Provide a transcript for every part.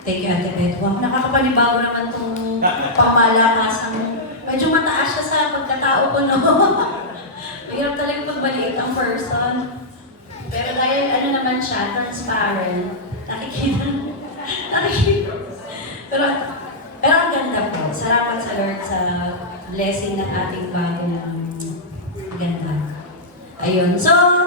Thank you, Ate Beth. Wow, nakakapanibago naman itong pamalakasan. Medyo mataas siya sa pagkatao ko, no? Mahirap talaga pagbaliit ang person. Pero dahil ano naman siya, transparent, nakikita. Nakikita. Pero ang ganda po. Salamat sa Lord sa blessing ng ating bagong ganda. Ayun. So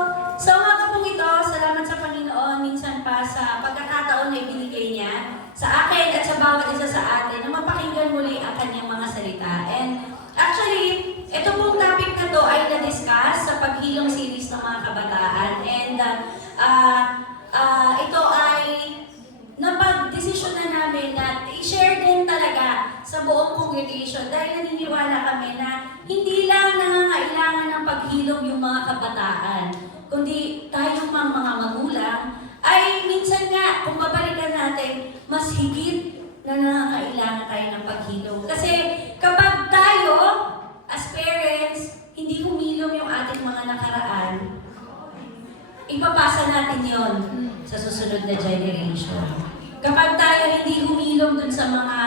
mga pong ito, salamat sa Panginoon minsan pa sa pagkakataon na ibinigay niya sa akin at sa bawat isa sa atin na mapakinggan muli ang kanyang mga salita. And actually, ito pong topic na to ay na-discuss sa paghilong series ng mga kabataan. And ito ay napag-desisyon na namin na i-share din talaga sa buong congregation dahil naniniwala kami na hindi lang nangangailangan ng paghilom yung mga kabataan, kundi tayong mga magulang ay minsan nga, kung babalikan natin, mas higit na nangangailangan tayo ng paghilom. Kasi kapag tayo, as parents, hindi humilom yung ating mga nakaraan, ipapasa natin yon sa susunod na generation. Kapag tayo hindi humilom dun sa mga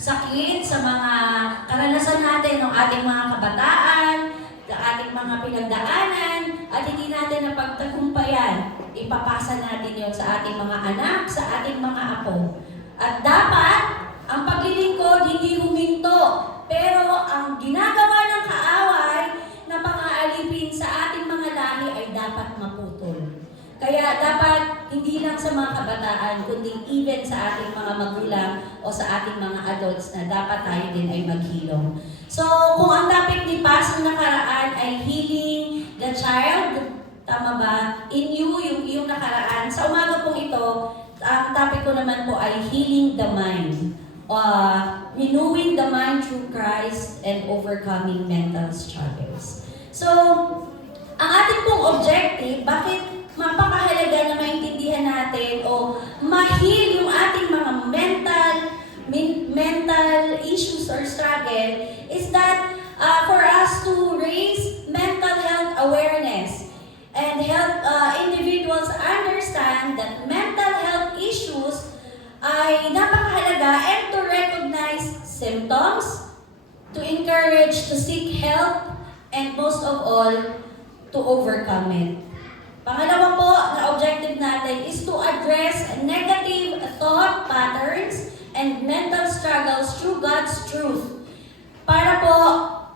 sakit, sa mga karanasan natin ng ating mga kabataan, sa ating mga pinagdaanan, at hindi natin napagtagumpayan, ipapasa natin yon sa ating mga anak, sa ating mga apo. At dapat, ang paglilingkod hindi huminto, pero ang ginagawa ng kaaway na pang-aalipin sa ating mga lahi ay dapat maputol. Kaya dapat hindi lang sa mga kabataan, kundi even sa ating mga magulang o sa ating mga adults na dapat tayo din ay maghilom. So, kung ang topic ni Pas na nakaraan ay healing the child, tama ba? In you, yung iyong nakaraan. Sa umaga pong ito, ang topic ko naman po ay healing the mind. Renewing the mind through Christ and overcoming mental struggles. So, ang ating pong objective, bakit mapakahalaga na maintindihan natin o ma-heal yung ating mga mental issues or struggle is that for us to raise mental health awareness and help individuals understand that mental health issues ay napakahalaga and to recognize symptoms, to encourage to seek help, and most of all, to overcome it. Pangalawa po na objective natin is to address negative thought patterns and mental struggles through God's truth. Para po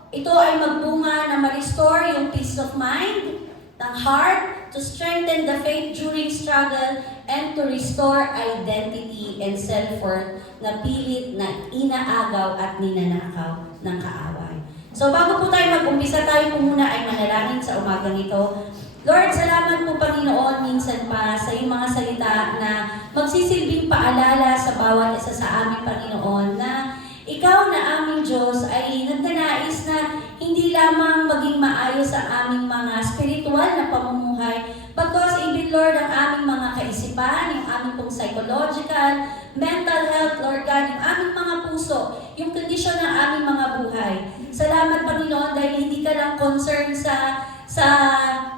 ito ay magbunga na ma-restore yung peace of mind, ng heart, to strengthen the faith during struggle, and to restore identity and self-worth na pilit na inaagaw at ninanakaw ng kaaway. So bago po tayo mag-umpisa, tayo po muna ay manalangin sa umagang ito. Lord, salamat po Panginoon minsan pa sa iyong mga salita na magsisilbing paalala sa bawat isa sa aming Panginoon na ikaw na aming Diyos ay nagdanais na hindi lamang maging maayos ang aming mga spiritual na pamumuhay, because even Lord, ang aming mga kaisipan, yung aming pong psychological, mental health, Lord God, yung aming mga puso, yung kondisyon ng aming mga buhay. Salamat Panginoon dahil hindi ka lang concerned sa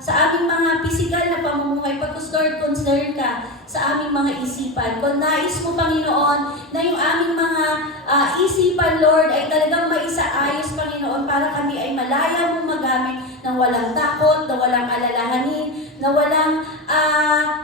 aming mga physical na pamumuhay, pagkus Lord, concerned ka sa aming mga isipan. Kung nais mo, Panginoon, na yung aming mga isipan, Lord, ay talagang maisaayos, Panginoon, para kami ay malaya mo magamit ng walang takot, na walang alalahanin, na walang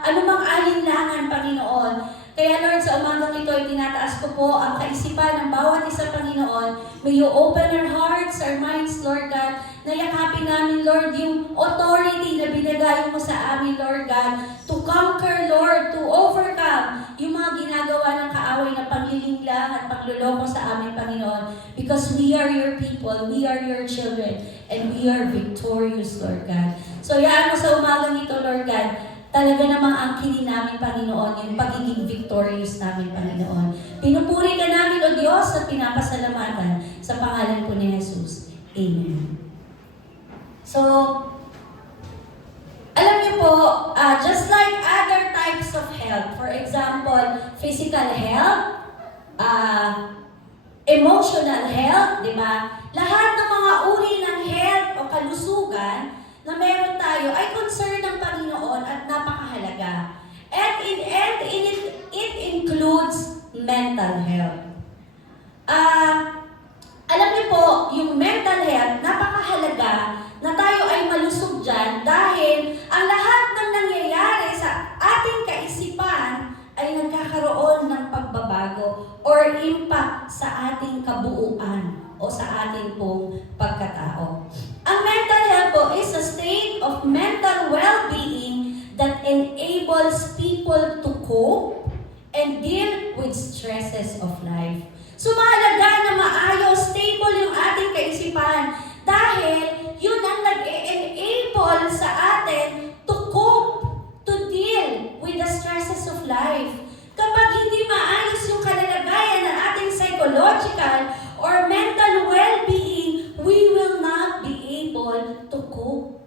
anumang alinlangan, Panginoon. Kaya Lord, sa umagang ito ay tinataas ko po ang kaisipan ng bawat isa, Panginoon. May you open our hearts, our minds, Lord God, na yakapin namin, Lord, yung authority na binigay mo sa amin, Lord God, to conquer, Lord, to overcome yung mga ginagawa ng kaaway na panglilinglang at pagluloko sa amin, Panginoon. Because we are your people, we are your children, and we are victorious, Lord God. So, yaan mo sa umagang ito, Lord God, talaga namang angkinin namin, Panginoon, yung pagiging victorious namin, Panginoon. Pinupuri ka namin, O Diyos, at pinapasalamatan sa pangalan po ni Jesus. Amen. So, alam niyo po, just like other types of health, for example, physical health, emotional health, di ba? Lahat ng mga uri ng health o kalusugan na meron tayo ay concern ng Panginoon at napakahalaga. And it includes mental mental health. Alam niyo po, yung mental health, napakahalaga na tayo ay malusog dyan dahil ang lahat ng nangyayari sa ating kaisipan ay nagkakaroon ng pagbabago or impact sa ating kabuuan o sa ating pong pagkatao. Ang mental health po is a state of mental well-being that enables people to cope and deal with stresses of life. So mahalaga na maayos, stable yung ating kaisipan dahil yun ang nag-enable sa atin to cope, to deal with the stresses of life. Kapag hindi maayos yung kalalagayan ng ating psychological or mental well-being, we will not be able to cope.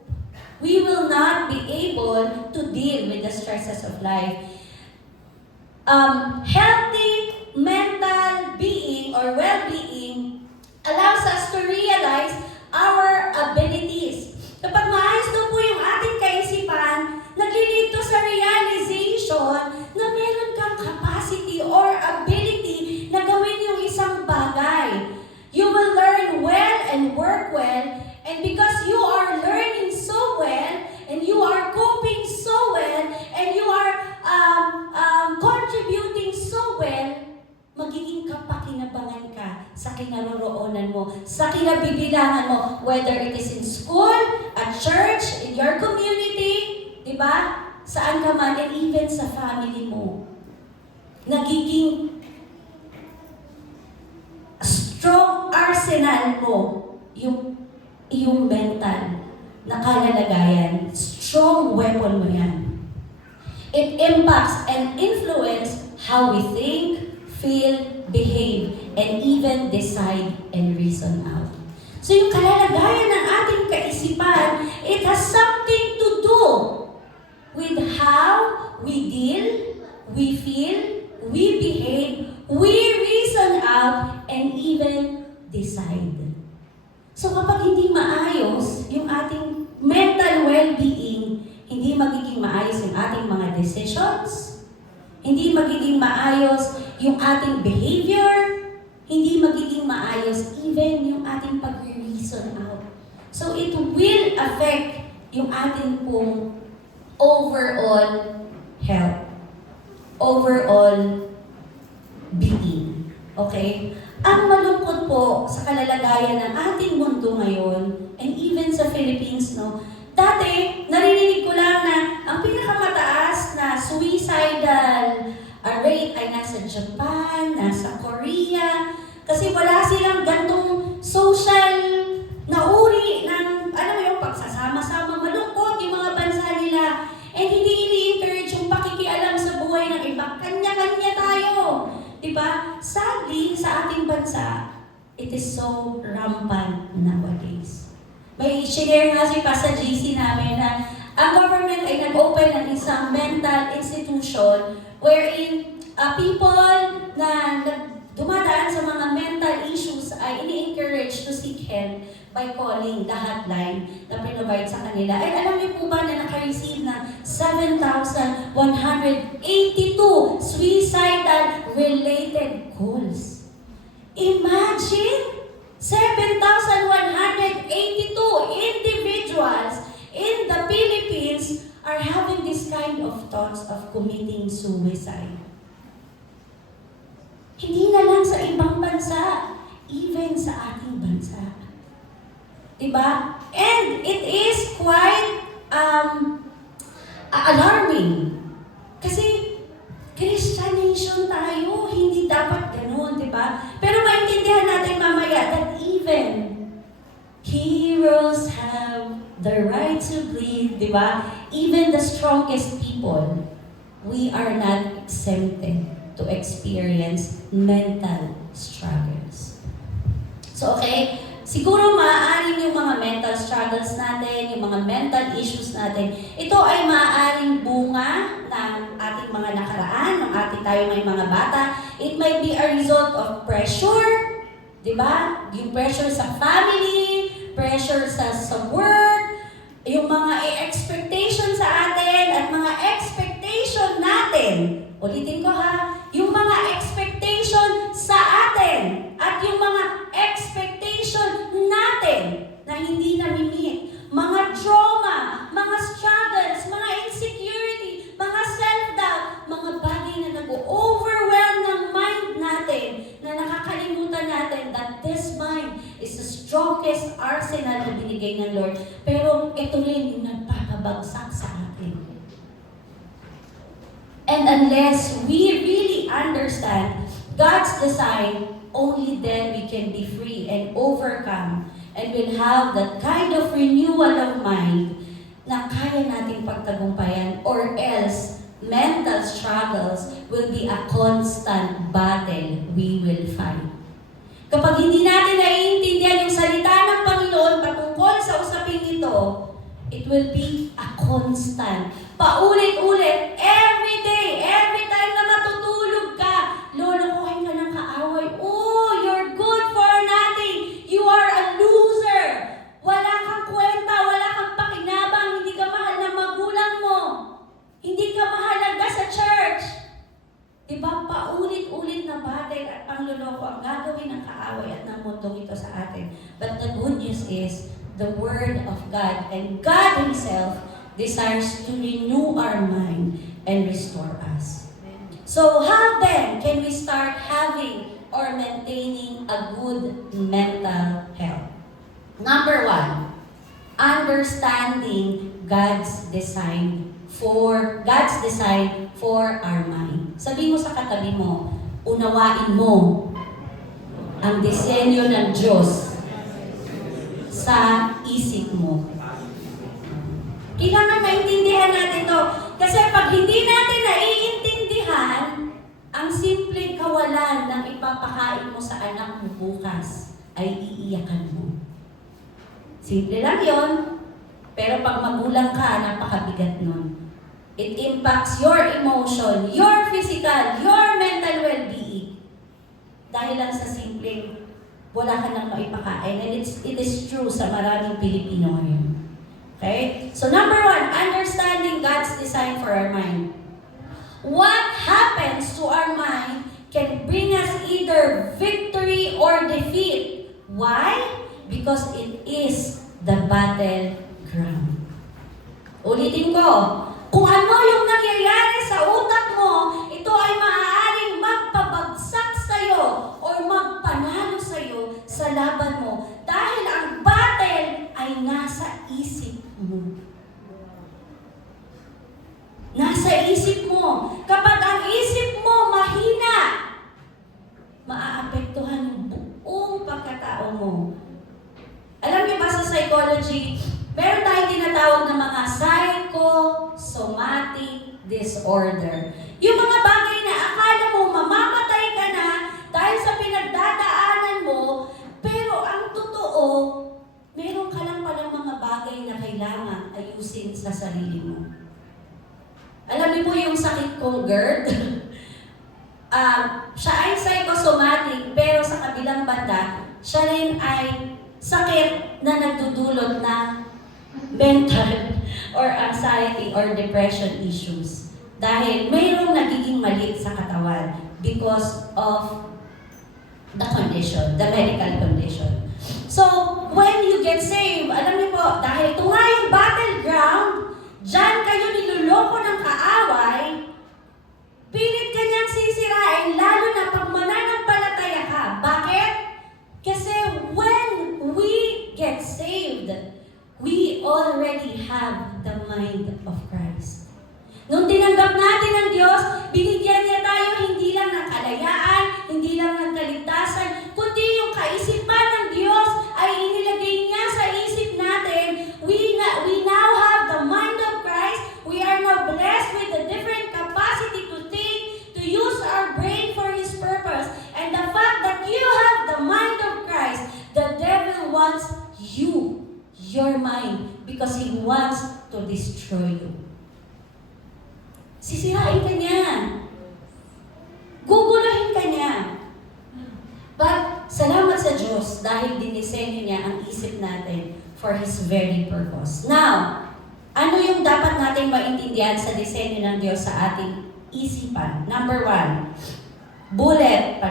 We will not be able to deal with the stresses of life. Healthy mental being or well-being allows us to realize our abilities. Kapag maayos na po yung ating kaisipan, naglilid to sa realization na meron kang capacity or ability na gawin yung isang bagay. You will learn well and work well, and because you are learning so well, and you are coping so well, and you are contributing so well, magiging kapakinabangan ka sa kinaroroonan mo, sa kinabibilangan mo, whether it is in school, at church, in your community, di ba? Saan ka man, and even sa family mo. Nagiging strong arsenal mo yung mental na kalalagayan. Strong weapon mo yan. It impacts and influences how we think, feel, behave, and even decide and reason out. So yung kalalagayan ng ating kaisipan, it has something to do with how we deal, we feel, we behave, we reason out, and even decide. So kapag hindi maayos yung ating mental well-being, hindi magiging maayos yung ating mga decisions, hindi magiging maayos yung ating behavior, hindi magiging maayos even yung ating pag-reason out. So it will affect yung ating pong overall health, overall being. Okay? Ang malungkot po sa kalalagayan ng ating mundo ngayon, and even sa Philippines, no, dati, naririnig ko lang na ang pinakamataas na suicidal rate ay nasa Japan, nasa Korea, kasi wala silang gantong social na uri ng, alam mo yung pagsasama-sama, malungkot yung mga bansa nila, and hindi ini-encourage yung pakikialam sa buhay ng iba. Kanya-kanya tayo. Diba? Sadly, sa ating bansa, it is so rampant nowadays. May share nga si Pastor JC namin na ang government ay nag-open ng isang mental institution wherein people na dumadaan sa mga mental issues ay ini-encourage to seek help by calling the hotline na provide sa kanila. Ay alam niyo po ba na naka-receive na 7,182 suicidal-related calls? Imagine! 7,182 individuals in the Philippines are having this kind of thoughts of committing suicide. Hindi na lang sa ibang bansa, even sa ating bansa. Diba? And it is quite alarming. Kasi Christian nation tayo, hindi dapat ganun, diba? Pero maintindihan natin mamaya that even heroes have the right to bleed, diba? Even the strongest people, we are not exempted to experience mental struggles. So, okay, siguro maaaring yung mga mental struggles natin, yung mga mental issues natin, ito ay maaaring bunga ng ating mga nakaraan, ng ating tayo may mga bata. It might be a result of pressure, di ba? Yung pressure sa family, pressure sa work, yung mga expectation sa atin, at mga expectation natin. Ulitin ko ha, yung mga expectation arsenal na binigay ng Lord. Pero ito rin yung nagpapabagsak sa atin. And unless we really understand God's design, only then we can be free and overcome and will have that kind of renewal of mind na kaya nating pagtagumpayan, or else mental struggles will be a constant battle we will fight. Kapag hindi natin naiintindihan yung salita ng Panginoon patungkol sa usaping ito, it will be a constant. Paulit-ulit, every day, every time na matutulog ka, lolokohin ka ng kaaway. Oh, you're good for nothing. You are a loser. Wala kang kwenta, wala kang pakinabang, hindi ka mahal ng magulang mo. Hindi ka mahalaga sa church. Diba, paulit-ulit na battle at pangluloko ang gagawin ng kaaway at ng mundong ito sa atin. But the good news is, the Word of God and God Himself desires to renew our mind and restore us. So how then can we start having or maintaining a good mental health? Number one, understanding God's design for our mind. Sabi mo sa katabi mo, unawain mo ang disenyo ng Diyos sa isip mo. Kailangan maintindihan natin to. Kasi pag hindi natin naiintindihan, ang simpleng kawalan ng ipapakain mo sa anak mo bukas ay iiyakan mo. Simple lang yon, pero pag magulang ka, napakabigat nun. It impacts your emotion, your physical, your mental well-being. Dahil lang sa simpleng wala ka nang maipakain. And it is true sa maraming Pilipino ngayon. Okay? So number one, understanding God's design for our mind. What happens to our mind can bring us either victory or defeat. Why? Because it is the battleground. Ulitin ko, kung ano yung nangyayari sa utak mo, ito ay maaaring magpabagsak sa'yo o magpanalo sa'yo sa laban mo. Dahil ang battle ay nasa isip mo. Nasa isip mo. Kapag ang isip mo mahina, maaapektuhan yung buong pagkatao mo. Alam niyo ba sa psychology, meron tayong tinatawag na mga psychosomatic disorder. Yung mga bagay na akala mo mamamatay ka na dahil sa pinagdadaanan mo, pero ang totoo, meron ka lang palang mga bagay na kailangan ayusin sa sarili mo. Alam niyo po yung sakit kong GERD? Siya ay psychosomatic, pero sa kabilang banda, siya rin ay sakit na nagdudulot ng mental or anxiety or depression issues. Dahil mayroong nagiging mali sa katawan because of the condition, the medical condition. So, when you get saved, alam niyo po, dahil ito nga yung battleground, diyan kayo niluloko ng kaaway, pilit ka niyang sisirain, lalo na pag mananampalataya ka. Bakit? Kasi when we get saved, we already have the mind of Christ. Nung tinanggap natin ang Diyos, binigyan niya tayo hindi lang ng kalayaan, hindi lang ng kaligtasan, kundi yung kaisipan ng Diyos ay inilagay niya sa isip natin. We now have the mind of Christ. We are now blessed with a different capacity to think, to use our brain for His purpose. And the fact that you have the mind of Christ, the devil wants your mind, because he wants to destroy you. Sisirain ka niya. Guguluhin ka niya. But salamat sa Diyos dahil dinisenyo niya ang isip natin for His very purpose. Now, ano yung dapat natin maintindihan sa disenyo ng Diyos sa ating isipan? Number one, bullet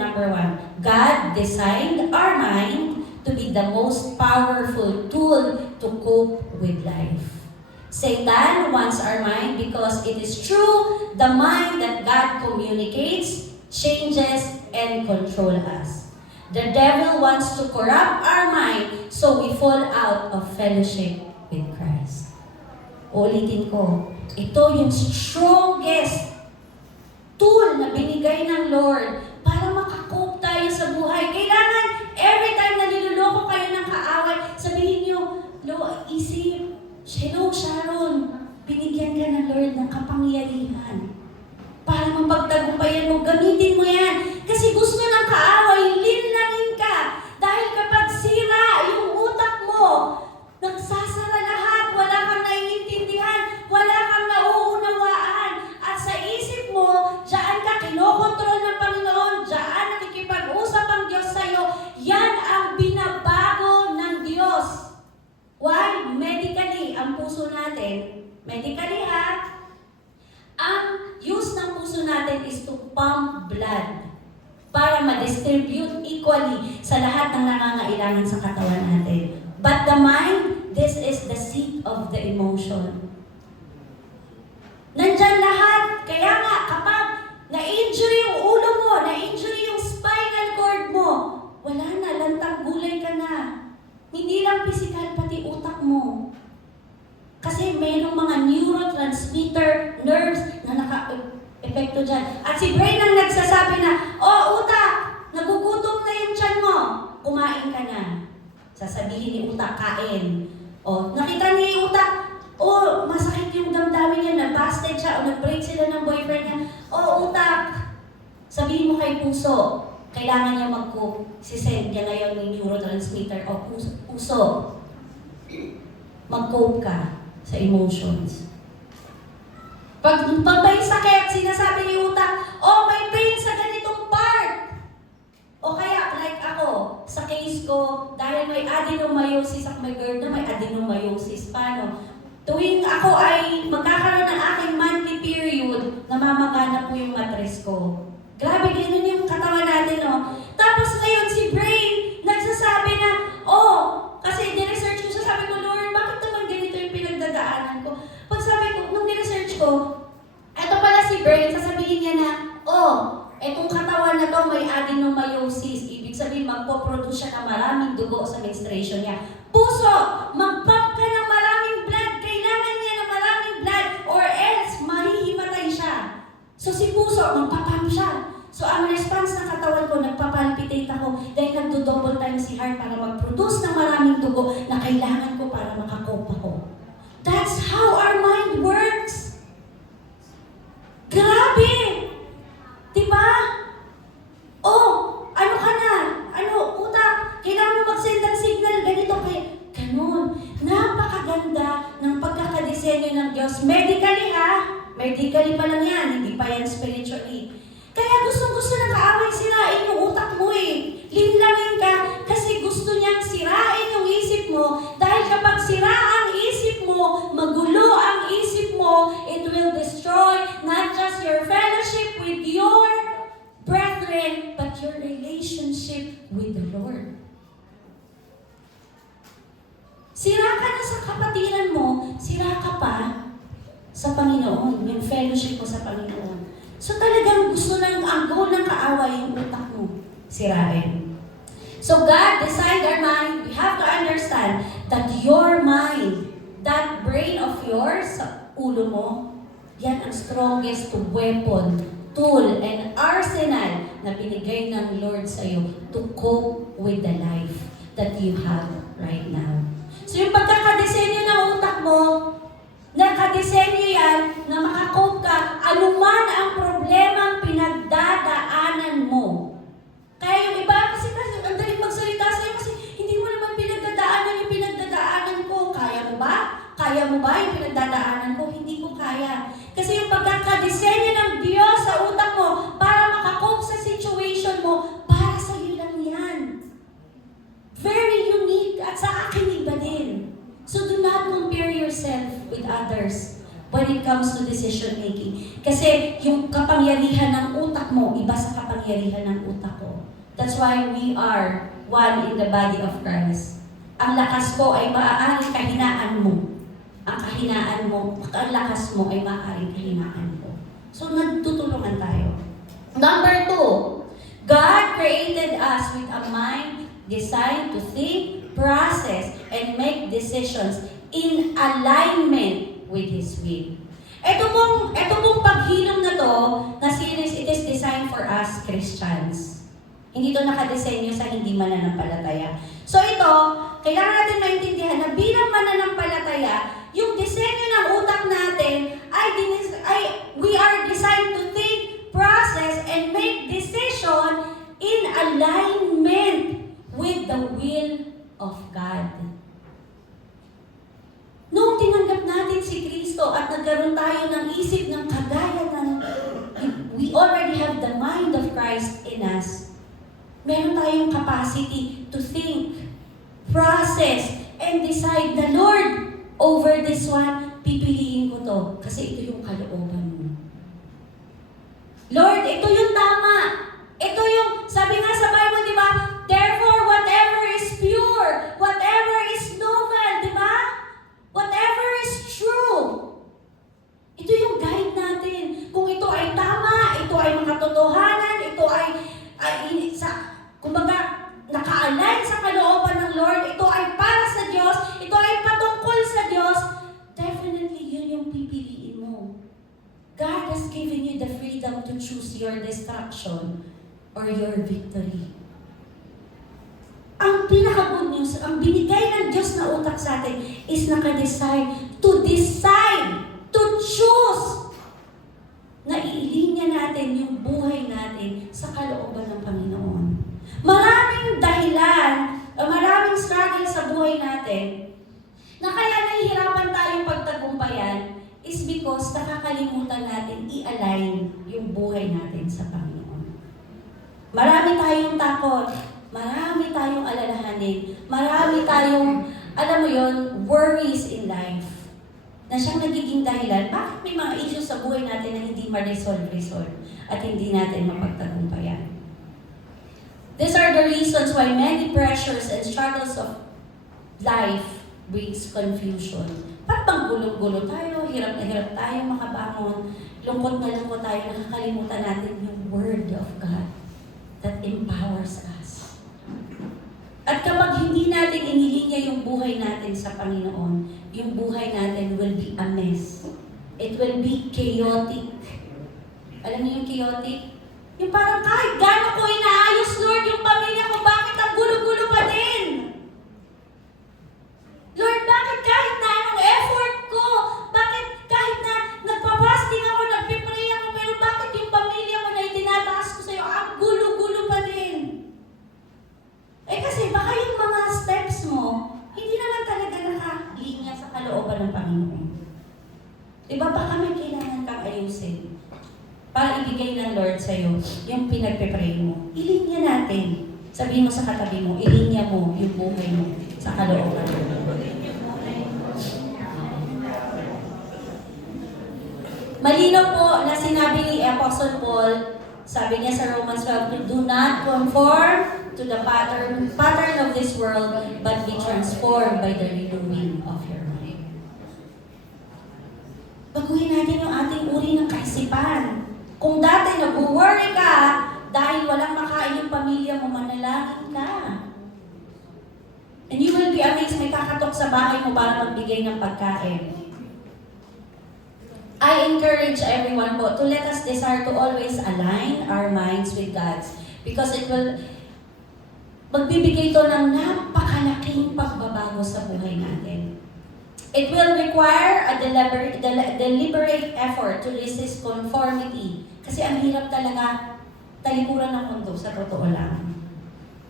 number one. God designed our mind to be the most powerful tool to cope with life. Satan wants our mind because it is through the mind that God communicates, changes, and controls us. The devil wants to corrupt our mind so we fall out of fellowship with Christ. Ulitin ko, ito yung strongest tool na binigay ng Lord para makakope tayo sa buhay. Kailangan, every time na niloloko kayo ng kaaway, sabihin nyo, isip, hello Sharon, binigyan ka ng Lord ng kapangyarihan para mapagtagumpayan mo, gamitin mo yan. Kasi gusto ng kaaway, linlangin ka. Dahil kapag sira yung utak mo, nagsasara lahat, wala kang naiintindihan, wala kang nauunawaan. At sa isip mo, diyan ka kinokontrol ng Panginoon, diyan nakikipag-usap ang Diyos sa'yo. Yan ang binabago ng Diyos. Why? Medically, ang puso natin, medically ang use ng puso natin is to pump blood para ma-distribute equally sa lahat ng nangangailangan sa katawan natin. But the mind, this is the seat of the emotion. Nandyan lahat. Kaya nga, kapag na-injury yung ulo mo, na-injury yung spinal cord mo, wala na, lantang gulay ka na. Hindi lang physical, pati utak mo. Kasi mayroong mga neurotransmitter, nerves na naka-epekto dyan. At si brain ang nagsasabi na, utak, nagugutom na yung tiyan mo, kumain ka na. Sasabihin ni utak, kain. Nakita niya yung utak, masakit yung damdamin niya, nag-busted siya, nag-break sila ng boyfriend niya. Utak, sabihin mo kay puso, kailangan niya mag-cope. Sisend niya ngayon yung neurotransmitter, puso, mag-cope ka sa emotions. Pag may sakit, sinasabi ni utak, may pain sa ganitong part. O kaya, like ako, sa case ko, dahil may adenomyosis, ako may girl na may adenomyosis. Paano? Tuwing ako ay magkakaroon ng aking monthly period, namamagana po yung matres ko. Grabe, ganun yung katawan natin, no? Tapos ngayon, si brain, nagsasabi na, kasi dinesearch ko siya, sabi ko, Lord, bakit naman ganito yung pinagdadaanan ko? Pag sabi ko, nung dinesearch ko, eto pala si brain, sasabihin niya na, etong katawan na to may adenomyosis. Ibig sabihin, magpo-produce siya ng maraming dugo sa menstruation niya. Puso, mag-pump ka ng maraming blood. Kailangan niya ng maraming blood or else mahihimatay siya. So si puso, magpapump siya. So ang response ng katawan ko, nagpapalpitate ako dahil nagdo-double time si heart para mag-produce ng maraming dugo na kailangan ko para makakope ako. That's how our mind works. Grabe! Diba? Ano ka na? Utak? Kailangan mo mag-send ng signal. Ganito kayo. Ganun. Napakaganda ng pagkakadesenyo ng Diyos. Medically Medically pa lang yan. Hindi pa yan spiritually. Kaya gusto ng kaaway sirain yung utak mo Linlangin ka kasi gusto niyang sirain yung isip mo dahil kapag sira ang isip mo, magulo ang isip mo, it will destroy not just your fellowship with your brethren, but your relationship with the Lord. Sira ka na sa kapatiran mo, sira ka pa sa Panginoon, yung fellowship mo sa Panginoon. So talagang gusto ang goal ng kaaway yung utak mo, sirain. So God designed our mind. We have to understand that your mind, that brain of yours, sa ulo mo, yan ang strongest weapon, tool, and arsenal na binigay ng Lord sa iyo to cope with the life that you have right now. So yung pagkakadesenyo ng utak mo, nakadesenyo yan na makakope ka anuman ang problemang pinagdadaanan mo. Kaya yung iba kasi ang daling magsalita sa'yo kasi hindi mo naman pinagdadaanan yung pinagdadaanan ko. Kaya mo ba? Kaya mo ba yung pinagdadaanan ko? Hindi ko kaya. Kasi yung pagkakadesenyo ng Diyos sa utak mo para makakope sa situation mo, para sa'yo lang yan. Very unique at sa akin iba din. So do not compare yourself with others when it comes to decision making. Kasi yung kapangyarihan ng utak mo, iba sa kapangyarihan ng utak ko. That's why we are one in the body of Christ. Ang lakas ko ay maaaring kahinaan mo. Ang kahinaan mo, ang lakas mo ay maaaring kahinaan ko. So nagtutulungan tayo. Number 2, God created us with a mind designed to think, process, and make decisions in alignment with His will. Ito pong paghilom na to, na series, it is designed for us Christians. Hindi to nakadesenyo sa hindi mananampalataya. So ito, kailangan natin maintindihan na bilang mananampalataya, yung disenyo ng utak natin we are designed to think, process, and make decision in alignment with the will of God. Noong tinanggap natin si Kristo at nagkaroon tayo ng isip ng kagaya ng we already have the mind of Christ in us. Meron tayong capacity to think, process, and decide na, Lord, over this one, pipiliin ko to kasi ito yung kalooban mo. Lord, ito yung tama. Ito yung, sabi nga sa Bible, di ba? Therefore, whatever is pure, whatever is noble, di ba? Whatever is true. Ito yung guide natin. Kung ito ay tama, ito ay makatotohanan, ito ay kumbaga, naka-align sa kalooban ng Lord, ito ay para sa Diyos, ito ay patungkol sa Diyos, definitely yun yung pipiliin mo. God has given you the freedom to choose your destruction or your victory. Ang pinaka-good news, ang binigay ng Diyos na utak sa atin is naka-decide, to choose na iilinya natin yung buhay natin sa kalooban ng Panginoon. Maraming dahilan, maraming struggle sa buhay natin na kaya nahihirapan tayong pagtagumpayan is because nakakalimutan natin i-align yung buhay natin sa Panginoon. Marami tayong takot, marami tayong alalahanin, marami tayong, alam mo yon, worries in life na siyang nagiging dahilan bakit may mga issues sa buhay natin na hindi ma-resolve at hindi natin mapagtagumpayan. These are the reasons why many pressures and struggles of life brings confusion. Ba't bang gulo-gulo tayo, hirap na hirap tayo makabangon, lungkot na lungkot tayo, nakakalimutan natin yung Word of God that empowers us. At kapag hindi natin inilinya yung buhay natin sa Panginoon, yung buhay natin will be a mess. It will be chaotic. Alam niyo yung chaotic? Yung parang kahit gano'n ko inaayos, Lord, yung pamilya ko, bakit ang gulo-gulo pa din? Lord, bakit kahit na anong effort ko, bakit kahit na nagpa-fasting ako, nagpipray ako, pero bakit yung pamilya ko na itinataas ko sa'yo, ang gulo-gulo pa din? Eh kasi baka yung mga steps mo, hindi naman talaga nakalinya sa kalooban ng Panginoon. Diba baka may kailangan kang ayusin para ibigay ng Lord sa'yo yung pinagpipray mo. Ilinya natin. Sabihin mo sa katabi mo, ilinya mo yung buhay mo sa kalooban mo. Malinaw po na sinabi ni Apostle Paul, sabi niya sa Romans 12, do not conform to the pattern of this world, but be transformed by the renewing of your mind. Baguhin natin yung ating uri ng kaisipan. Kung dati nag-worry ka dahil walang makain yung pamilya mo, manalangin ka. And you will be amazed, may kakatok sa bahay mo para magbigay ng pagkain. I encourage everyone po to let us desire to always align our minds with God's, because it will magbibigay ito ng napakalaking pagbabago sa buhay natin. It will require a deliberate effort to resist conformity. Kasi ang hirap talaga talikuran ng mundo, sa totoo lang.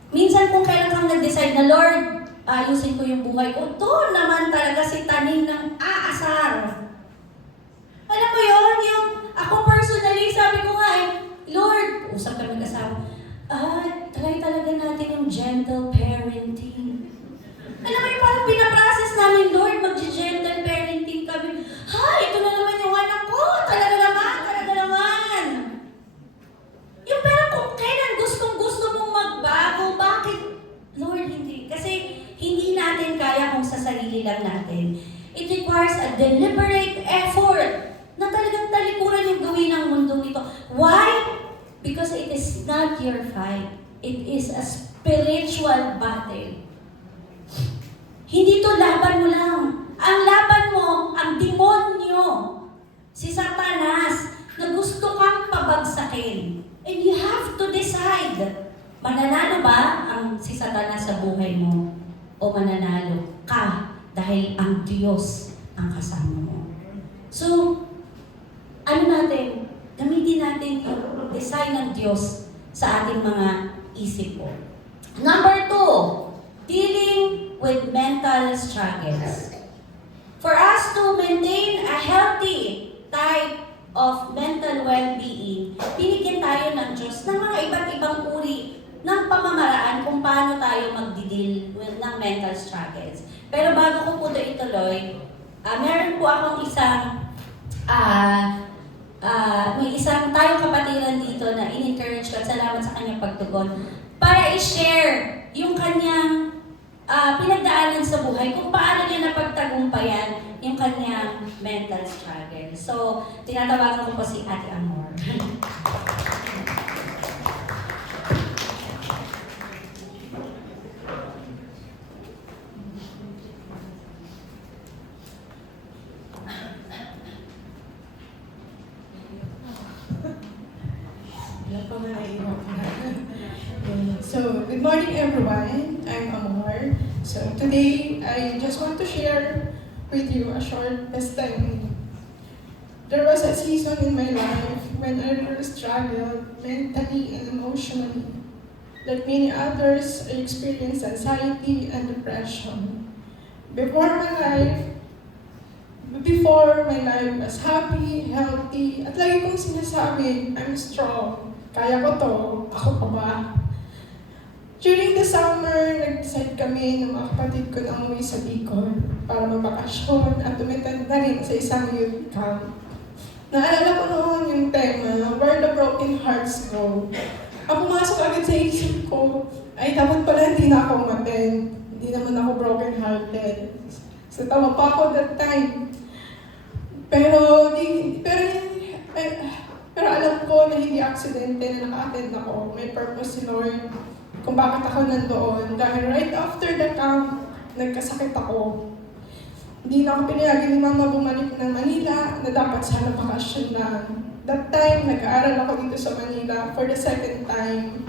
Minsan kung kailan kang nag-decide na, Lord, ayusin ko yung buhay ko, doon naman talaga si tanim ng aasar. Alam mo yun, yung ako personally, sabi ko nga Lord, usap kami kasama, try talaga natin yung gentle parenting. Alam mo yung parang pinaprocess namin, Lord, mag-gentle parenting kami. Ito na naman yung anak ko, talaga naman. Yung pero kung kailan gustong-gusto mong magbago, bakit? Lord, hindi. Kasi hindi natin kaya kung sa sarili lang natin. It requires a deliberate effort na talagang talikuran yung gawin ng mundo nito. Why? Because it is not your fight. It is a spiritual battle. Hindi to laban mo lang. Ang laban mo, ang demonyo, si Satanas, na gusto kang pabagsakin. And you have to decide, mananalo ba ang si Satanas sa buhay mo? O mananalo ka dahil ang Diyos ang kasama mo? So, ano natin? Gamitin natin yung design ng Diyos sa ating mga isip po. Number 2, dealing with mental struggles. For us to maintain a healthy type of mental well-being, binigyan tayo ng Diyos ng mga iba't ibang uri ng pamamaraan kung paano tayo magdidil ng mental struggles. Pero bago ko po ito ituloy, meron po akong isang may isang tayong kapatiran dito na in-encourage ko at salamat sa kanyang pagtugon para i-share yung kanyang pinagdaanan sa buhay kung paano niya napagtagumpayan yung kanyang mental struggle. So, tinatawagan ko po si Ate Amor. So, good morning everyone. I'm Amor. So, today I just want to share with you a short testimony. There was a season in my life when I really struggled mentally and emotionally. Like many others, I experienced anxiety and depression. Before my life was happy, healthy, at lagi kong sinasabi, I'm strong. Kaya ko to, ako pa ba? During the summer, nag-decide kami ng mga kapatid ko na umuwi sa Bicol para magbakasyon at tumitend na rin sa isang youth camp. Naalala ko noon yung tema, Where the Broken Hearts Go. Ang pumasok agad sa isip ko, ay dapat pala hindi na ako umattend. Hindi naman ako broken-hearted. So tawa pa ako that time. Pero alam ko na hindi aksidente na naka-attend ako. May purpose si Lord kung bakit ako nandoon. Dahil right after the camp, nagkasakit ako. Hindi na ako pinayagan ni Mama bumalik ng Manila na dapat sana bakasyon lang. That time, nag-aaral ako dito sa Manila for the second time.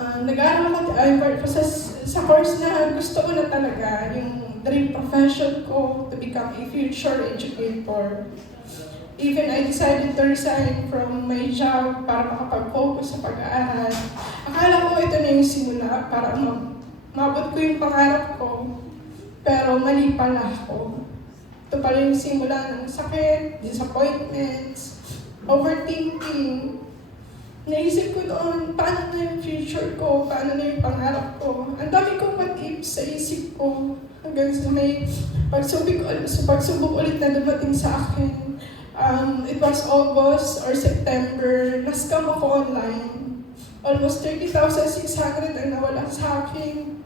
Nag-aaral ako sa course na gusto ko na talaga, yung dream profession ko to become a future educator. Even I decided to resign from my job para makapag-focus sa pag-aaral. Akala ko ito na yung simula para mabot ko yung pangarap ko. Pero mali pala ako. Ito pala yung simula ng sakit, disappointments, overthinking. Naisip ko doon, paano na yung future ko, paano na yung pangarap ko. Ang dami kong what-if sa isip ko. Hanggang sa may pagsubok ulit na dumating sa akin. It was August or September, na-scam ako online. Almost 30,600 ang nawala sa akin.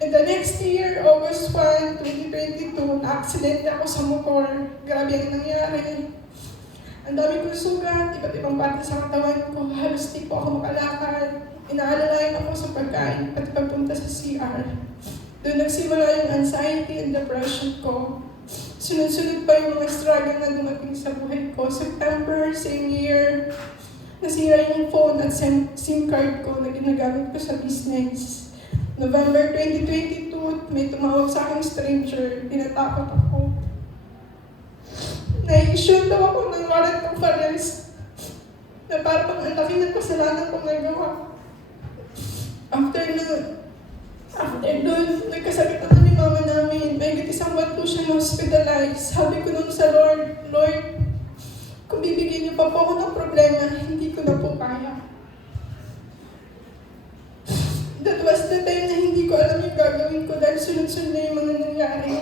And the next year, August 1, 2022, na-accident ako sa motor. Grabe ang nangyari. Ang dami kong sugat, iba't ibang parte sa katawan ko. Halos di po ako makalakad. Inaalalayan ako sa pagkain, pati pagpunta sa CR. Doon nagsimula yung anxiety and depression ko. Sunod-sunod pa yung mga struggle na dumating sa buhay ko. September, same year, nasira yung phone at SIM card ko na ginagamit ko sa business. November 2022, may tumawag sa akin stranger, tinatakot ako. Na-issue daw ako ng warrant of arrest na para pang ang laki ng kasalanan kong nagawa. After doon, nagkasakit ako ni mama namin. May isang buwan po siya hospitalized. Sabi ko nun sa Lord, kung bibigyan niyo pa po ako ng problema, hindi ko na po kaya. That was the time na hindi ko alam yung gagawin ko dahil sunod-sunod na yung mga nangyari.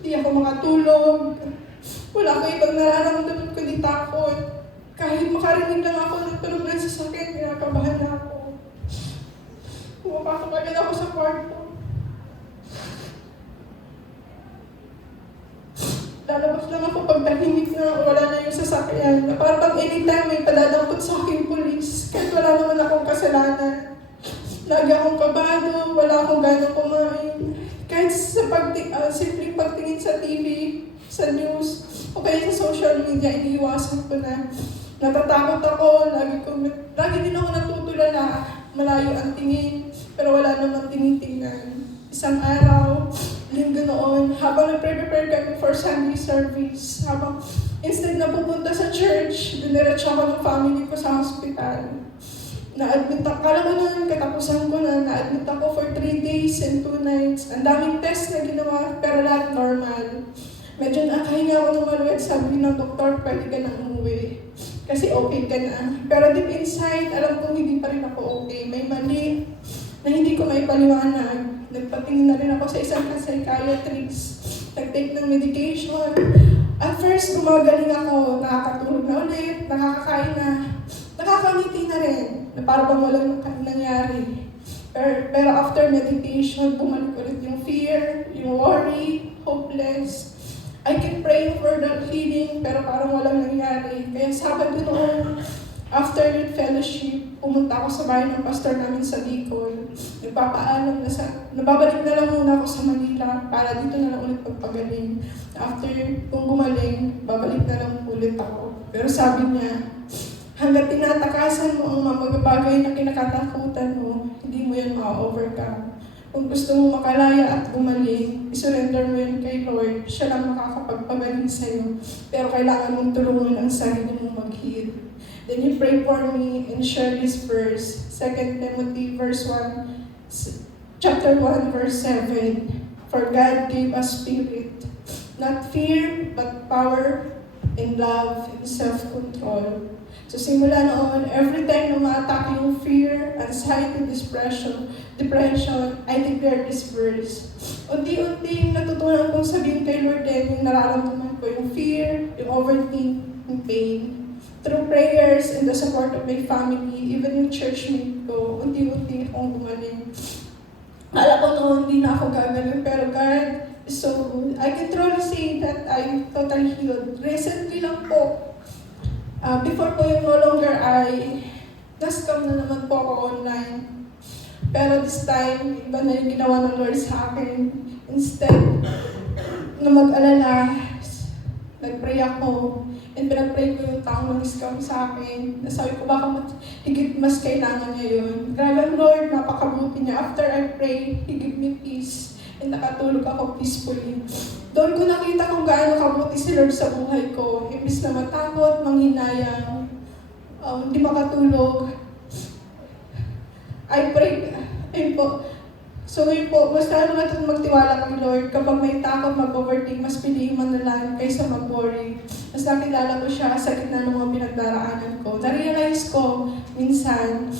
Hindi ako makatulog. Wala ko ibang nararamdaman kundi takot. Kahit makarinig lang ako ng tunog ng sasakyan, kinakabahan na ako. Pumapasok agad ako sa kwarto. Lalabas lang ako pag tahimik na wala na yung sasakyan. Na parang anytime may padadampot sa akin pulis. Kahit wala naman akong kasalanan. Lagi akong kabado, wala akong gana kumain. Kahit sa simpleng pagtingin sa TV, sa news, o kaya sa social media, iniiwasan ko na. Natatakot ako, lagi din ako natutulala, malayo ang tingin, pero wala namang tinitingnan. Isang araw, linggo noon, habang nagpre-prepare kami for Sunday service, instead na pupunta sa church, diniretso ako ng family ko sa hospital. Na-admit ako, kala ko nun, katapusan ko na, na-admit ako for 3 days and 2 nights. Ang daming test na ginawa, pero lahat normal. Medyo nakahinga ako ng maluwag, sabi ng doktor, pwede ka nang umuwi. Kasi okay ka na. Pero deep inside, alam kong hindi pa rin ako okay. May mali na hindi ko maipaliwanag. Nagpatingin na rin ako sa isang psychiatrist. Nag-take ng medication. At first, gumagaling ako. Nakakatulog na ulit, nakakakain na. Nakakangiti na rin. Na para bang walang nangyari. Pero after meditation, bumalik ulit yung fear, yung worry, hopeless. I keep praying for that healing, pero parang walang nangyari. Kaya Sabado noon, after youth fellowship, pumunta ako sa bahay ng pastor namin sa Bicol. Nagpapaalam na nababalik na lang muna ako sa Manila para dito na lang ulit magpagaling. After kung gumaling, babalik na lang ulit ako. Pero sabi niya, hanggat tinatakasan mo ang mga bagay na kinakatakutan mo, hindi mo yan ma-overcome. Kung gusto mo makalaya at gumaling, isurrender mo yan kay Lord. Siya lang makakapagpagaling sa'yo. Pero kailangan mong tulungan ang sarili mong mag-heal. Then you pray for me and share this verse. 2 Timothy chapter 1, verse 7. For God gave us spirit, not fear, but power and love and self-control. So simula noon, every time na ma-attack yung fear, anxiety, depression, I declare this verse. Unti-unti natutunan kong sabihin kay Lord din yung nararamdaman ko, yung fear, yung overthinking, pain. Through prayers and the support of my family, even yung church mate ko, unti-unti akong gumaling. Alam ko noon, hindi na ako gagaling, pero God is so good. I can truly say that I'm totally healed. Recently lang po, before po yung no longer na-scam na naman po ako online. Pero this time, iba na yung ginawa ng Lord sa akin. Instead na mag-alala, nag-pray ako. And pinag-pray ko yung taong nang-scam sa akin. Nasabi ko baka higit mas kailangan niya yun. Grabe ang Lord, napakabuti niya. After I pray, He give me peace. And nakatulog ako peacefully. Doon ko nakita kung gaano kabuti si Lord sa buhay ko. Imbis na matakot, manghinayang, hindi makatulog. I pray, ayun po. So yun po, mas lalo natin magtiwala kay Lord. Kapag may takot, mag-overthink, mas piliin manalangin kaysa mag-worry. Mas nakilala ko siya sa gitna ng mga pinagdaraanan ko. Na-realize ko minsan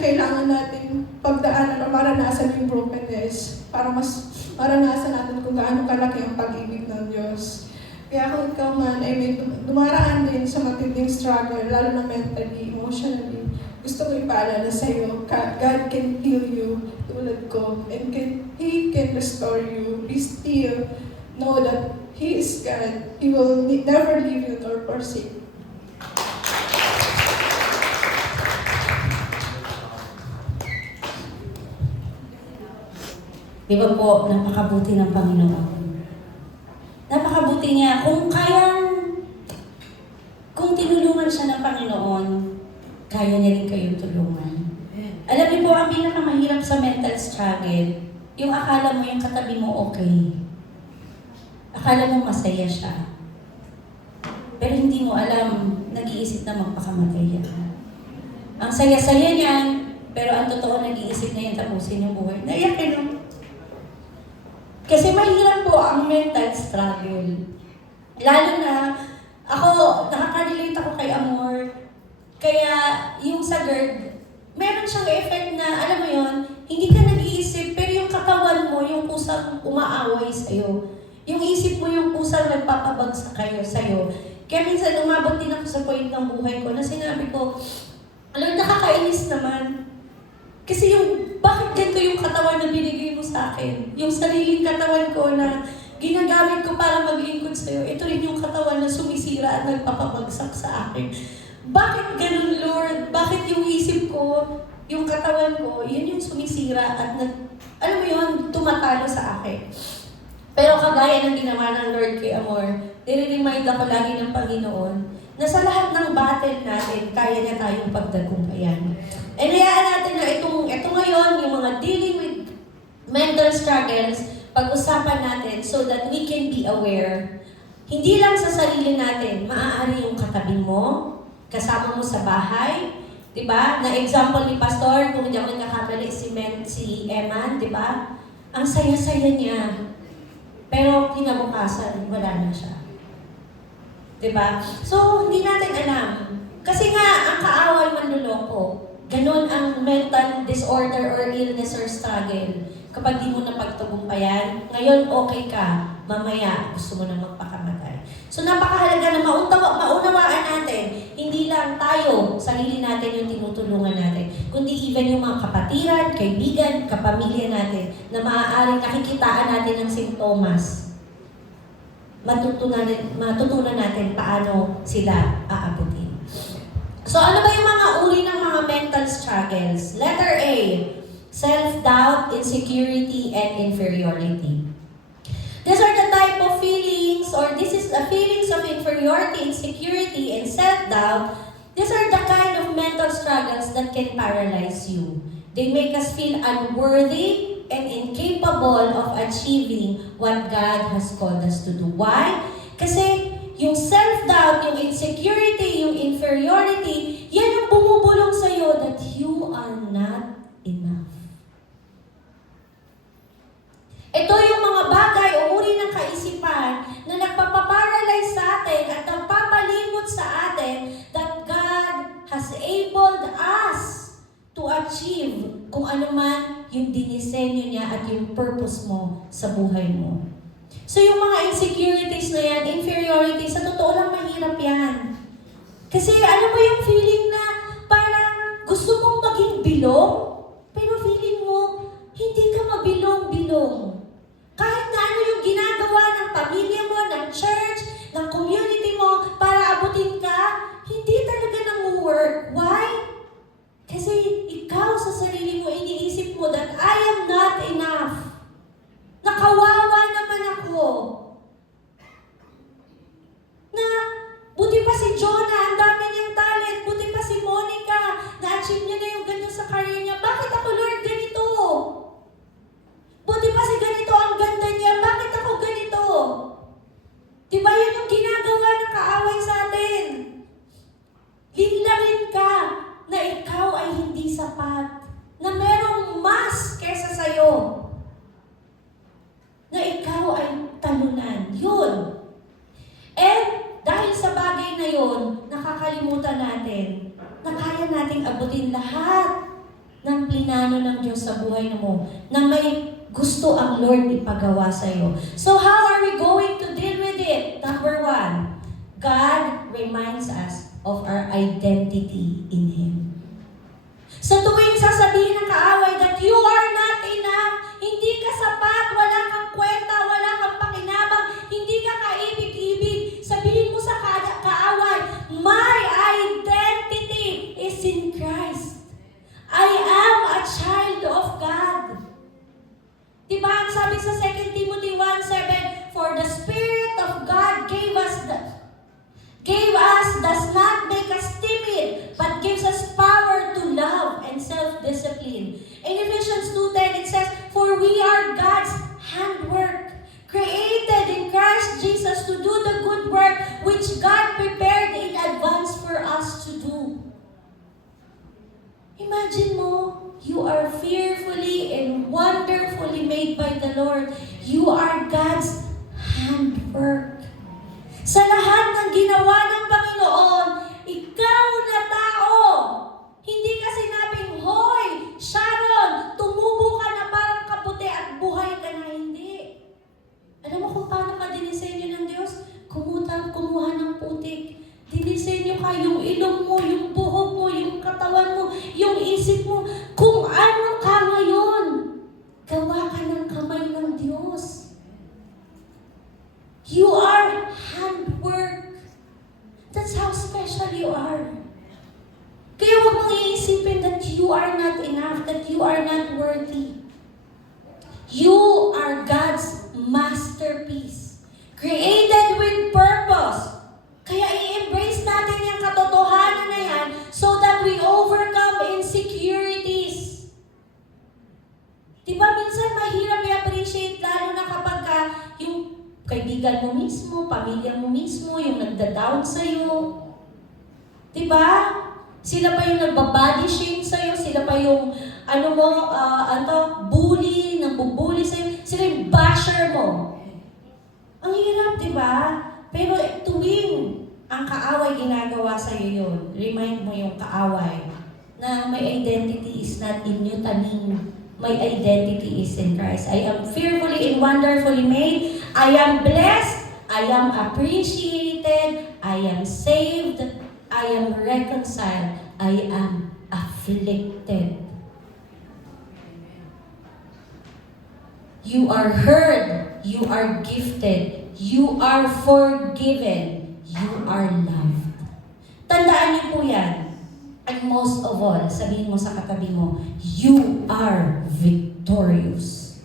kailangan natin pagdaanan o maranasan yung brokenness para mas maranasan natin kung gaano kalaki ang pag-ibig ng Diyos. Kaya kung ikaw man ay may dumaraan din sa matinding struggle, lalo na mentally, emotionally, gusto ko ipaalala sa iyo, God can heal you tulad ko, and He can restore you. Be still, know that He is God. He will never leave you nor forsake you. Di ba po, napakabuti ng Panginoon. Napakabuti niya. Kung tinulungan siya ng Panginoon, kaya niya rin kayong tulungan. Alam niyo po, ang pinakamahirap sa mental struggle, yung akala mo yung katabi mo okay. Akala mo masaya siya. Pero hindi mo alam, nag-iisip na magpakamatay yan. Ang saya-saya niyan, pero ang totoo nag-iisip na yan tapusin yung buhay. Naiyak no? Kasi mahirap po ang mental struggle. Lalo na, nakaka-relate ako kay Amor. Kaya yung sa GERD, meron siyang effect na, alam mo yon, hindi ka nag-iisip, pero yung katawan mo, yung pusang umaaway sa'yo. Yung isip mo, yung pusang nagpapabagsak sa'yo. Kaya minsan umabot din ako sa point ng buhay ko na sinabi ko, alam, nakakainis naman. Kasi bakit ganito yung katawan na binigay mo sa akin? Yung sariling katawan ko na ginagamit ko para mag-lingkod sa'yo, ito rin yung katawan na sumisira at nagpapabagsak sa akin. Bakit ganun, Lord? Bakit yung isip ko, yung katawan ko, yun yung sumisira at alam mo yun, tumatalo sa akin. Pero kagaya ng ginawa ng Lord kay Amor, nire-remind ako lagi ng Panginoon na sa lahat ng battle natin, kaya niya tayong pagtagumpayan. And hayaan natin na ito ngayon, yung mga dealing with mental struggles, pag-usapan natin so that we can be aware. Hindi lang sa sarili natin, maaari yung katabi mo, kasama mo sa bahay, di ba? Na example ni Pastor, kung hindi ako nagkakamali, si Eman, di ba? Ang saya-saya niya. Pero kinabukasan, wala na siya. Diba? So, hindi natin alam. Kasi nga, ang kaaway manluloko. Ganon ang mental disorder or illness or struggle. Kapag di mo na pagtagumpayan, ngayon okay ka, mamaya gusto mo na magpakamatay. So, napakahalaga na maunawaan natin, hindi lang tayo, sarili natin yung tinutulungan natin, kundi even yung mga kapatiran, kaibigan, kapamilya natin, na maaaring nakikitaan natin ng simptomas. Matutunan natin paano sila aabutin. So ano ba yung mga uri ng mga mental struggles? Letter A, self-doubt, insecurity, and inferiority. These are the type of feelings, or this is the feelings of inferiority, insecurity, and self-doubt. These are the kind of mental struggles that can paralyze you. They make us feel unworthy and incapable of achieving what God has called us to do. Why? Kasi yung self-doubt, yung insecurity, yung inferiority, yan yung bumubulong sa'yo that you are not enough. Ito yung mga bagay o uri ng kaisipan na nagpapaparalyze sa atin at nagpapalimot sa atin that God has enabled us to achieve kung ano man yung dinisenyo niya at yung purpose mo sa buhay mo. So yung mga insecurities na yan, inferiority, sa totoo lang mahirap yan. Kasi ano ba yung feeling na parang gusto mong maging bilong, pero feeling mo hindi ka mabilong-bilong. Kahit na ano yung ginagawa ng pamilya mo, ng church, ng community mo para abutin ka, hindi talaga nang-work. Why? Kasi ikaw sa sarili mo, iniisip mo that I am not enough. Nakawawa naman ako. Na, buti pa si Jonah, ang dami niyang talent. Buti pa si Monica, na-achieve niya na yung ganyan sa career niya. Bakit ako, Lord, ganito? Buti pa si ganito, ang ganda niya. Bakit ako ganito? Diba yun yung ginagawa ng kaaway sa atin? Linlangin ka na ikaw ay hindi sapat, na merong mas kesa sa'yo, na ikaw ay talunan. Yun. And dahil sa bagay na yun, nakakalimutan natin na kaya nating abutin lahat ng plinano ng Diyos sa buhay mo, na may gusto ang Lord ipagawa sa'yo. So how are we going to deal with it? Number 1, God reminds us of our identity in Him. Sa tuwing sasabihin ng kaaway that you are not enough, hindi ka sapat, wala kang kwenta, wala kang pakinabang, hindi ka kaibig-ibig, sabihin mo sa kaaway, my identity is in Christ. I am a child of God. Diba ang sabi sa 2 Timothy 1:7, for the Spirit of God gave us does not make us timid, but gives us power to love and self-discipline. In Ephesians 2:10, it says, for we are God's handwork, created in Christ Jesus to do the good work which God prepared in advance for us to do. Imagine mo, you are fearfully and wonderfully made by the Lord. You are God's handwork. Sa lahat ng ginawa ng Panginoon, ikaw na tao. Hindi ka sinabing, hoy, Sharon, tumubo ka na parang kaputi at buhay ka na. Hindi. Alam mo kung paano ka dinisenyo ng Diyos? Kumuha ng putik. Dinisenyo ka, yung ilong mo, yung buhok mo, yung katawan mo, yung isip mo. Kung ano ka ngayon, gawa ka ng kamay ng Diyos. You are handwork. That's how special you are not enough, that you are not worthy. You are God's masterpiece, created with purpose. Kaya i-embrace natin yung katotohanan na yan so that we overcome insecurities. Diba minsan mahirap i-appreciate lalo na kapag yung kaibigan mo mismo, pamilya mo mismo, yung nagda-down sa'yo. Diba? Sila pa yung nagbabody shame sa'yo, sila pa yung bully, nambubully sa'yo, sila yung basher mo. Ang hirap, diba? Pero tuwing ang kaaway ginagawa sa'yo yun, remind mo yung kaaway na my identity is not in you, taning. My identity is in Christ. I am fearfully and wonderfully made. I am blessed. I am appreciated. I am saved. I am reconciled. I am afflicted. You are heard. You are gifted. You are forgiven. You are loved. Tandaan niyo po yan. And most of all, sabihin mo sa katabi mo, you are victorious.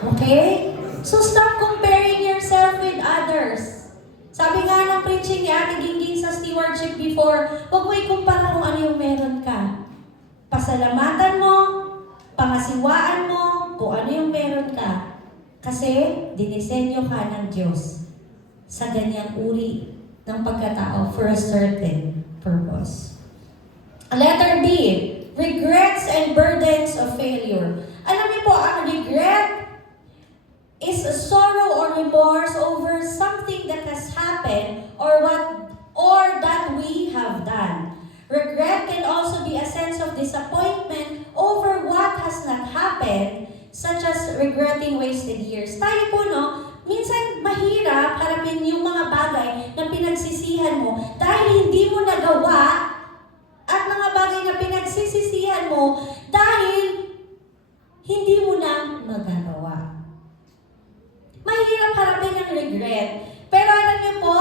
Okay? So stop comparing yourself with others. Sabi nga ng preaching ni Ate Gingging sa stewardship before, huwag mo ikumpara kung ano yung meron ka. Pasalamatan mo, pangasiwaan mo, kung ano yung meron ka. Kasi dinisenyo ka ng Diyos sa ganyang uri ng pagkatao for a certain purpose. Letter B, regrets and burdens of failure. Alam niyo po, ang regret is a sorrow or remorse over something that has happened or that we have done. Regret can also be a sense of disappointment over what has not happened, such as regretting wasted years. Tayo po, no? Minsan, mahirap harapin yung mga bagay na pinagsisihan mo dahil hindi mo nagawa at mga bagay na pinagsisisihan mo dahil hindi mo na magagawa. Mahirap harapin ang regret. Pero alam niyo po,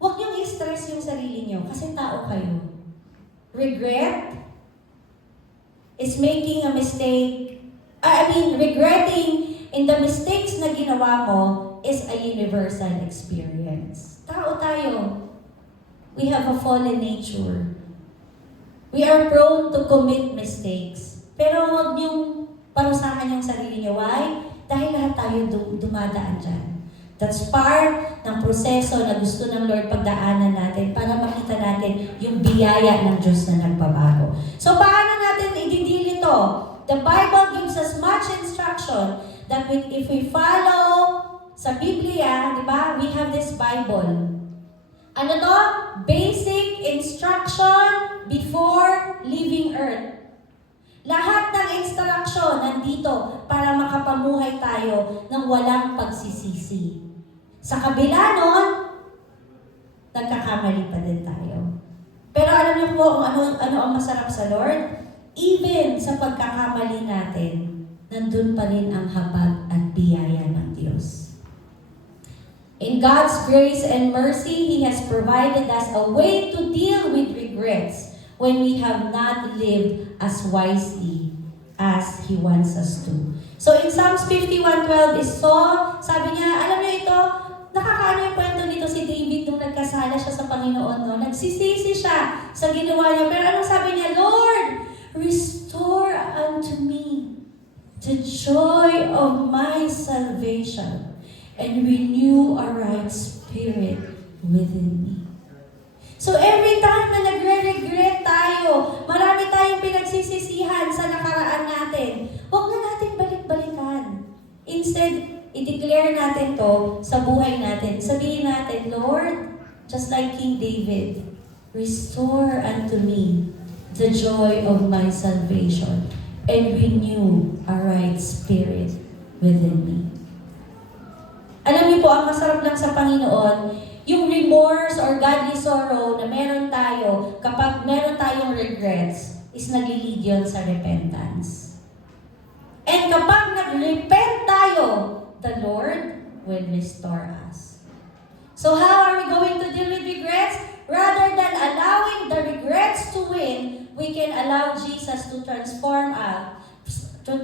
huwag niyong i-stress yung sarili niyo kasi tao kayo. Regret is making a mistake. Regretting in the mistakes na ginawa mo is a universal experience. Tao tayo. We have a fallen nature. We are prone to commit mistakes. Pero huwag niyong parusahan yung sarili niyo. Why? Dahil lahat tayo dumadaan dyan. That's part ng proseso na gusto ng Lord pagdaanan natin para makita natin yung biyaya ng Diyos na nagbabago. So paano natin i-deal ito? The Bible gives us much instruction that if we follow sa Biblia, di ba, we have this Bible. Ano to? Basic instruction before leaving earth. Lahat ng instruction nandito para makapamuhay tayo ng walang pagsisisi. Sa kabila nun, nagkakamali pa din tayo. Pero alam niyo po kung ano ang masarap sa Lord? Even sa pagkakamali natin, nandun pa rin ang habag at biyaya ng Diyos. In God's grace and mercy, He has provided us a way to deal with regrets when we have not lived as wisely as He wants us to. So in Psalms 51:12 is sabi niya, alam niyo ito, nakakaano yung kwento nito si David nung nagkasala siya sa Panginoon, no? Nagsisisi siya sa ginawa niya. Pero anong sabi niya? Lord, restore unto me the joy of my salvation and renew a right spirit within me. So every time na nagre-regret tayo, marami tayong pinagsisisihan sa nakaraan natin, huwag na natin balik-balikan. Instead, i-declare natin to sa buhay natin. Sabihin natin, Lord, just like King David, restore unto me the joy of my salvation and renew a right spirit within me. Alam niyo po, ang masarap lang sa Panginoon, yung remorse or godly sorrow na meron tayo kapag meron tayong regrets is nag-lead yun sa repentance. And kapag nag-repent tayo, the Lord will restore us. So how are we going to deal with regrets? Rather than allowing the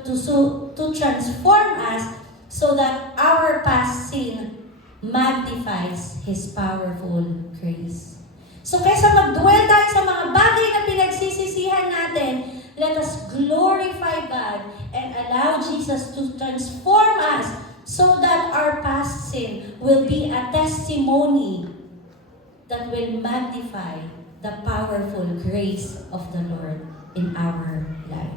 to transform us so that our past sin magnifies His powerful grace. So kaysa mag-dwell tayo sa mga bagay na pinagsisisihan natin, let us glorify God and allow Jesus to transform us so that our past sin will be a testimony that will magnify the powerful grace of the Lord in our life.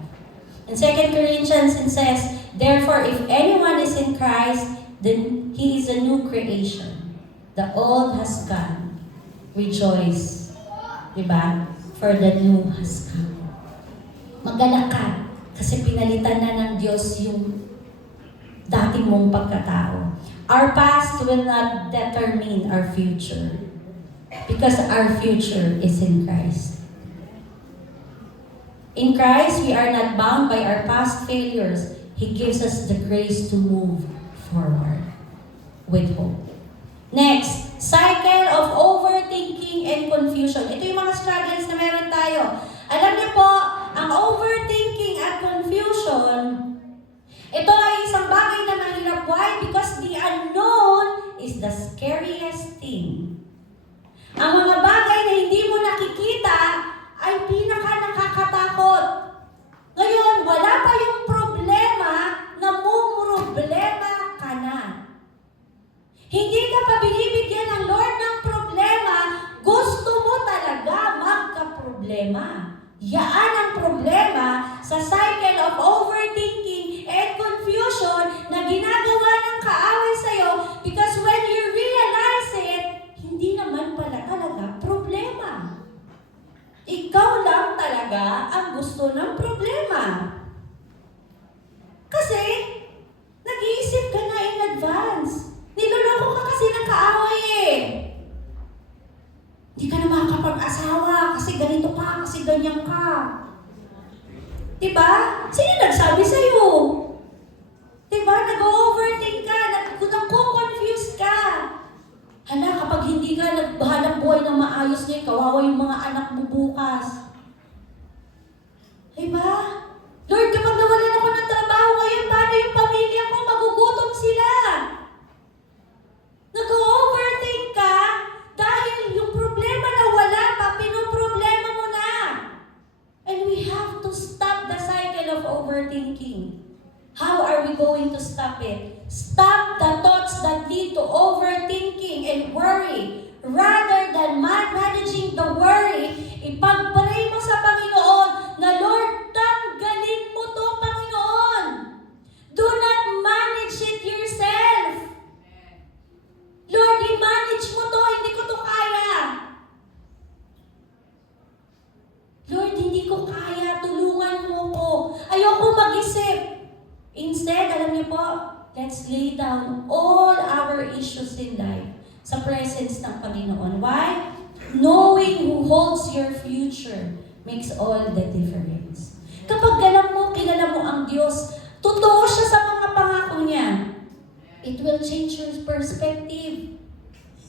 In 2 Corinthians, it says, therefore, if anyone is in Christ, then he is a new creation. The old has gone. Rejoice. Diba? For the new has come. Magalak ka kasi pinalitan na ng Diyos yung dati mong pagkatao. Our past will not determine our future because our future is in Christ. In Christ, we are not bound by our past failures. He gives us the grace to move forward with hope. Next, cycle of overthinking and confusion. Ito yung mga struggles na meron tayo. Alam niyo po, ang overthinking at confusion, ito ay isang bagay na mahirap. Why? Because the unknown is the scariest thing. Ang mga bagay na hindi mo nakikita ay pinaka-nakakatakot. Ngayon, wala pa yung problema na mumroblema ka na. Hindi ka pa binibigyan ng Lord ng problema, gusto mo talaga magka-problema. Yaan ang problema sa cycle of overthinking and confusion na ginagawa ng kaaway sa'yo because when you realize it, hindi naman pala talaga problema. Ikaw lang talaga ang gusto ng problema. Kasi, nag-iisip ka na in advance. Niloloko ka kasi ng kaaway eh. Hindi ka na makakapag-asawa kasi ganito ka, kasi ganyan ka. Diba? Sino nagsabi sa'yo? Diba? Nag-overthink ka, nag-confuse ka. Hala, kapag hindi ka nagbahanap buhay na maayos ngayon, kawawa yung mga anak mo bukas. Diba? Lord, kapag nawalan ako ng trabaho ngayon, paano yung pamilya ko? Magugutom sila. Nag-overthink ka dahil yung problema na wala pa, pinoproblema mo na. And we have to stop the cycle of overthinking. How are we going to stop it? Stop the thoughts that lead to overthinking and worry. Rather than managing the worry, ipag-pray mo sa Panginoon na, Lord, tanggalin mo to, Panginoon. Do not manage it yourself. Lord, i-manage mo to, hindi ko to kaya. Lord, hindi ko kaya, tulungan mo ko. Ayoko mag-isip. Instead, alam niyo po, let's lay down all our issues in life sa presence ng Panginoon. Why? Knowing who holds your future makes all the difference. Kapag kilala mo ang Diyos, totoo siya sa mga pangako niya. It will change your perspective.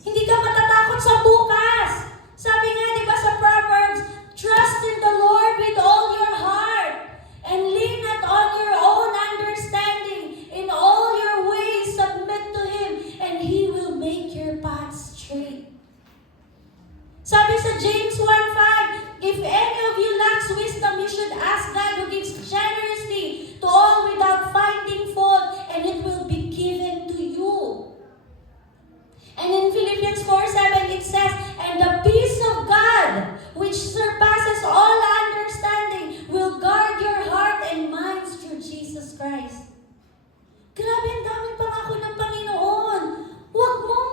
Hindi ka matatakot sa bukas. Sabi nga, di ba sa Proverbs, trust in the Lord with all your heart and lean not on your own understanding. In all your ways, submit to Him and He will make your path straight. Sabi sa James 1:5, if any of you lacks wisdom, you should ask God who gives generously to all without finding fault, and it will be given to you. And in Philippians 4:7 it says, and the peace of God, which surpasses all understanding, will guard your heart and minds through Jesus Christ. Grabe, ang daming pangako ng Panginoon. Huwag mong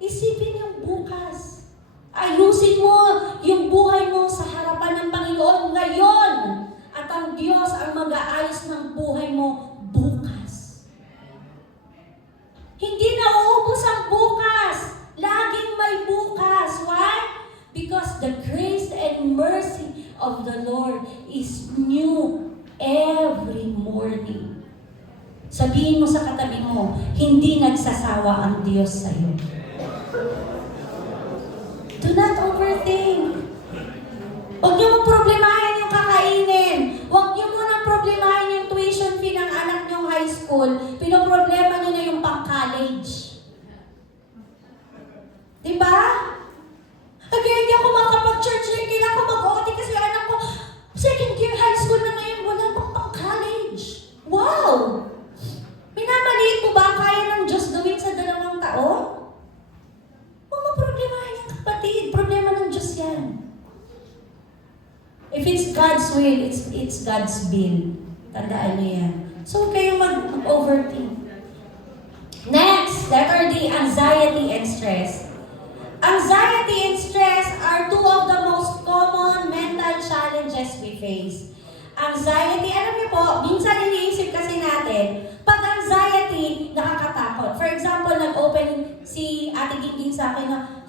isipin yung bukas. Ayusin mo yung buhay mo sa harapan ng Panginoon ngayon. At ang Diyos ang mag-aayos ng buhay mo bukas. Hindi na uubos ang bukas. Laging may bukas. Why? Because the grace and mercy of the Lord is new every morning. Sabihin mo sa katabi mo, hindi nagsasawa ang Diyos sa iyo. Do not overthink. Huwag niyo mong problemahin yung kakainin. Huwag niyo munang problemahin yung tuition fee ng If it's God's will, it's God's bill. Tandaan niyo yan. So, huwag kayong mag-overthink. Next, letter D, anxiety and stress. Anxiety and stress are two of the most common mental challenges we face. Anxiety, alam niyo po, minsan iniisip kasi natin, pag anxiety, nakakatakot. For example, nag-open si Ate Gingging sa akin na,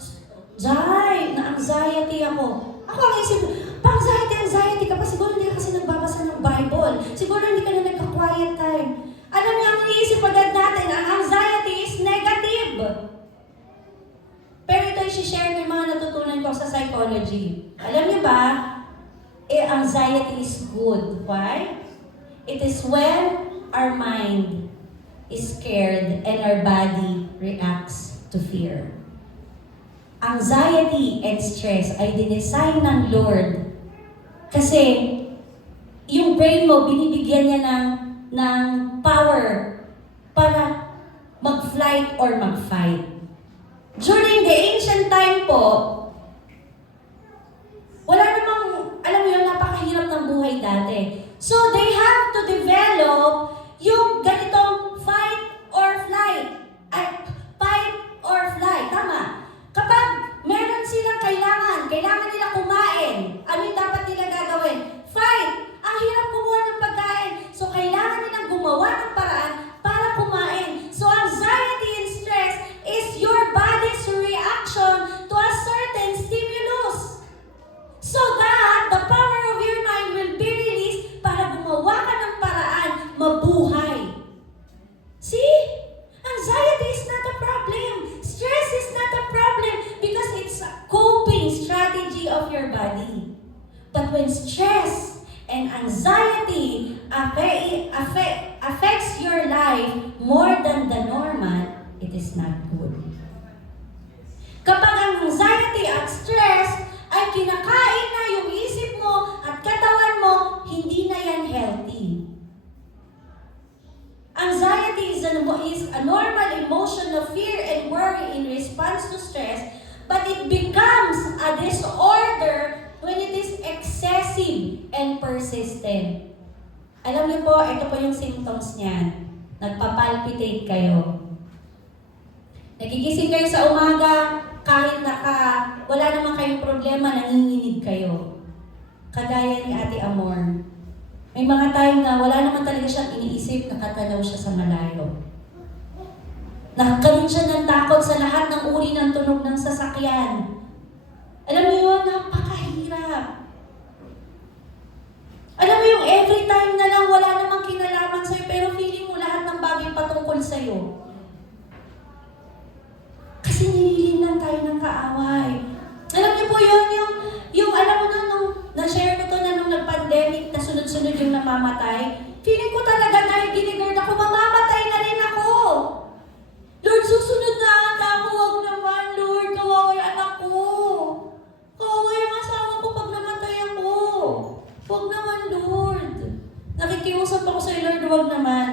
Jai, na-anxiety ako. Ako ang isip, pa-anxiety ka pa, siguro hindi ka kasi nagbabasa ng Bible. Siguro hindi ka na nagka-quiet time. Alam niyo, ang iniisip agad natin, ang anxiety is negative. Pero ito i-share ko yung mga natutunan ko sa psychology. Alam niyo ba, anxiety is good. Why? It is when our mind is scared and our body reacts to fear. Anxiety and stress ay dinesign ng Lord kasi yung brain mo, binibigyan niya ng power para mag-flight or mag-fight. During the ancient time po, wala namang, alam mo yun, napakahirap ng buhay dati. So they have to develop yung ganitong fight or flight. Fight or flight, tama. Kapag meron silang kailangan nila kumain, ano yung dapat nila gagawin? Fight! Ang hirap kumuha ng pagkain. So, kailangan nilang gumawa ng paraan para kumain. So, anxiety and stress is your body's reaction to a certain stimulus. So that the power of your mind will be released para gumawa ka ng paraan, mabuhay. See? Anxiety is not a problem. Stress is not a problem because it's a coping strategy of your body. But when stress and anxiety affects your life more than the normal, it is not good. Kapag ang anxiety at stress ay kinakain na yung isip mo at katawan mo, hindi na yan healthy. Anxiety is a normal emotion of fear and worry in response to stress, but it becomes a disorder when it is excessive and persistent. Alam niyo po, ito po yung symptoms niyan. Nagpapalpitate kayo. Nagigising kayo sa umaga, kahit wala naman kayong problema, nanginginig kayo. Kagaya ni Ate Amor. May mga time na wala naman talaga siyang iniisip, nakatanaw siya sa malayo. Nakakaroon siya ng takot sa lahat ng uri ng tunog ng sasakyan. Alam mo yun, napakahirap. Alam mo yung every time na lang wala namang kinalaman sa'yo, pero feeling mo lahat ng bagay patungkol sa'yo. Kasi nililin lang tayo ng kaaway. Alam niyo po yun, yung alam mo na, nung na-share ko to na nung nag-pandemic, na sunod-sunod yung namamatay, feeling ko talaga dahil ginigard ako, mamamatay na rin ako. Lord, susunod na ata ako, wag naman, Lord, kawawa yung anak ko. Kawawa yung asawa ko pag namatay ako. Wag naman, Lord. Nakikiusap ako sa Lord, wag naman.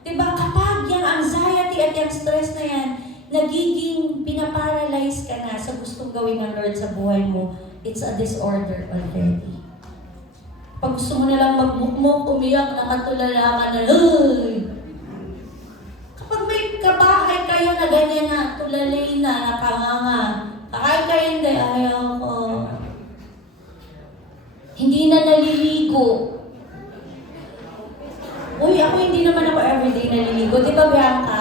Diba, kapag yung anxiety at yung stress na yan, nagiging pinaparalyze ka na sa gustong gawin ng Lord sa buhay mo, it's a disorder already. Pag gusto mo na lang magmukmuk, umiyak, nakatulala ka na, kapag may kabahay kayo na ganyan na, tulalay na, nakanganga, kakain kayo hindi, ayaw ko. Hindi na naliligo. Uy, ako hindi naman ako everyday naliligo. Di ba, Bianca?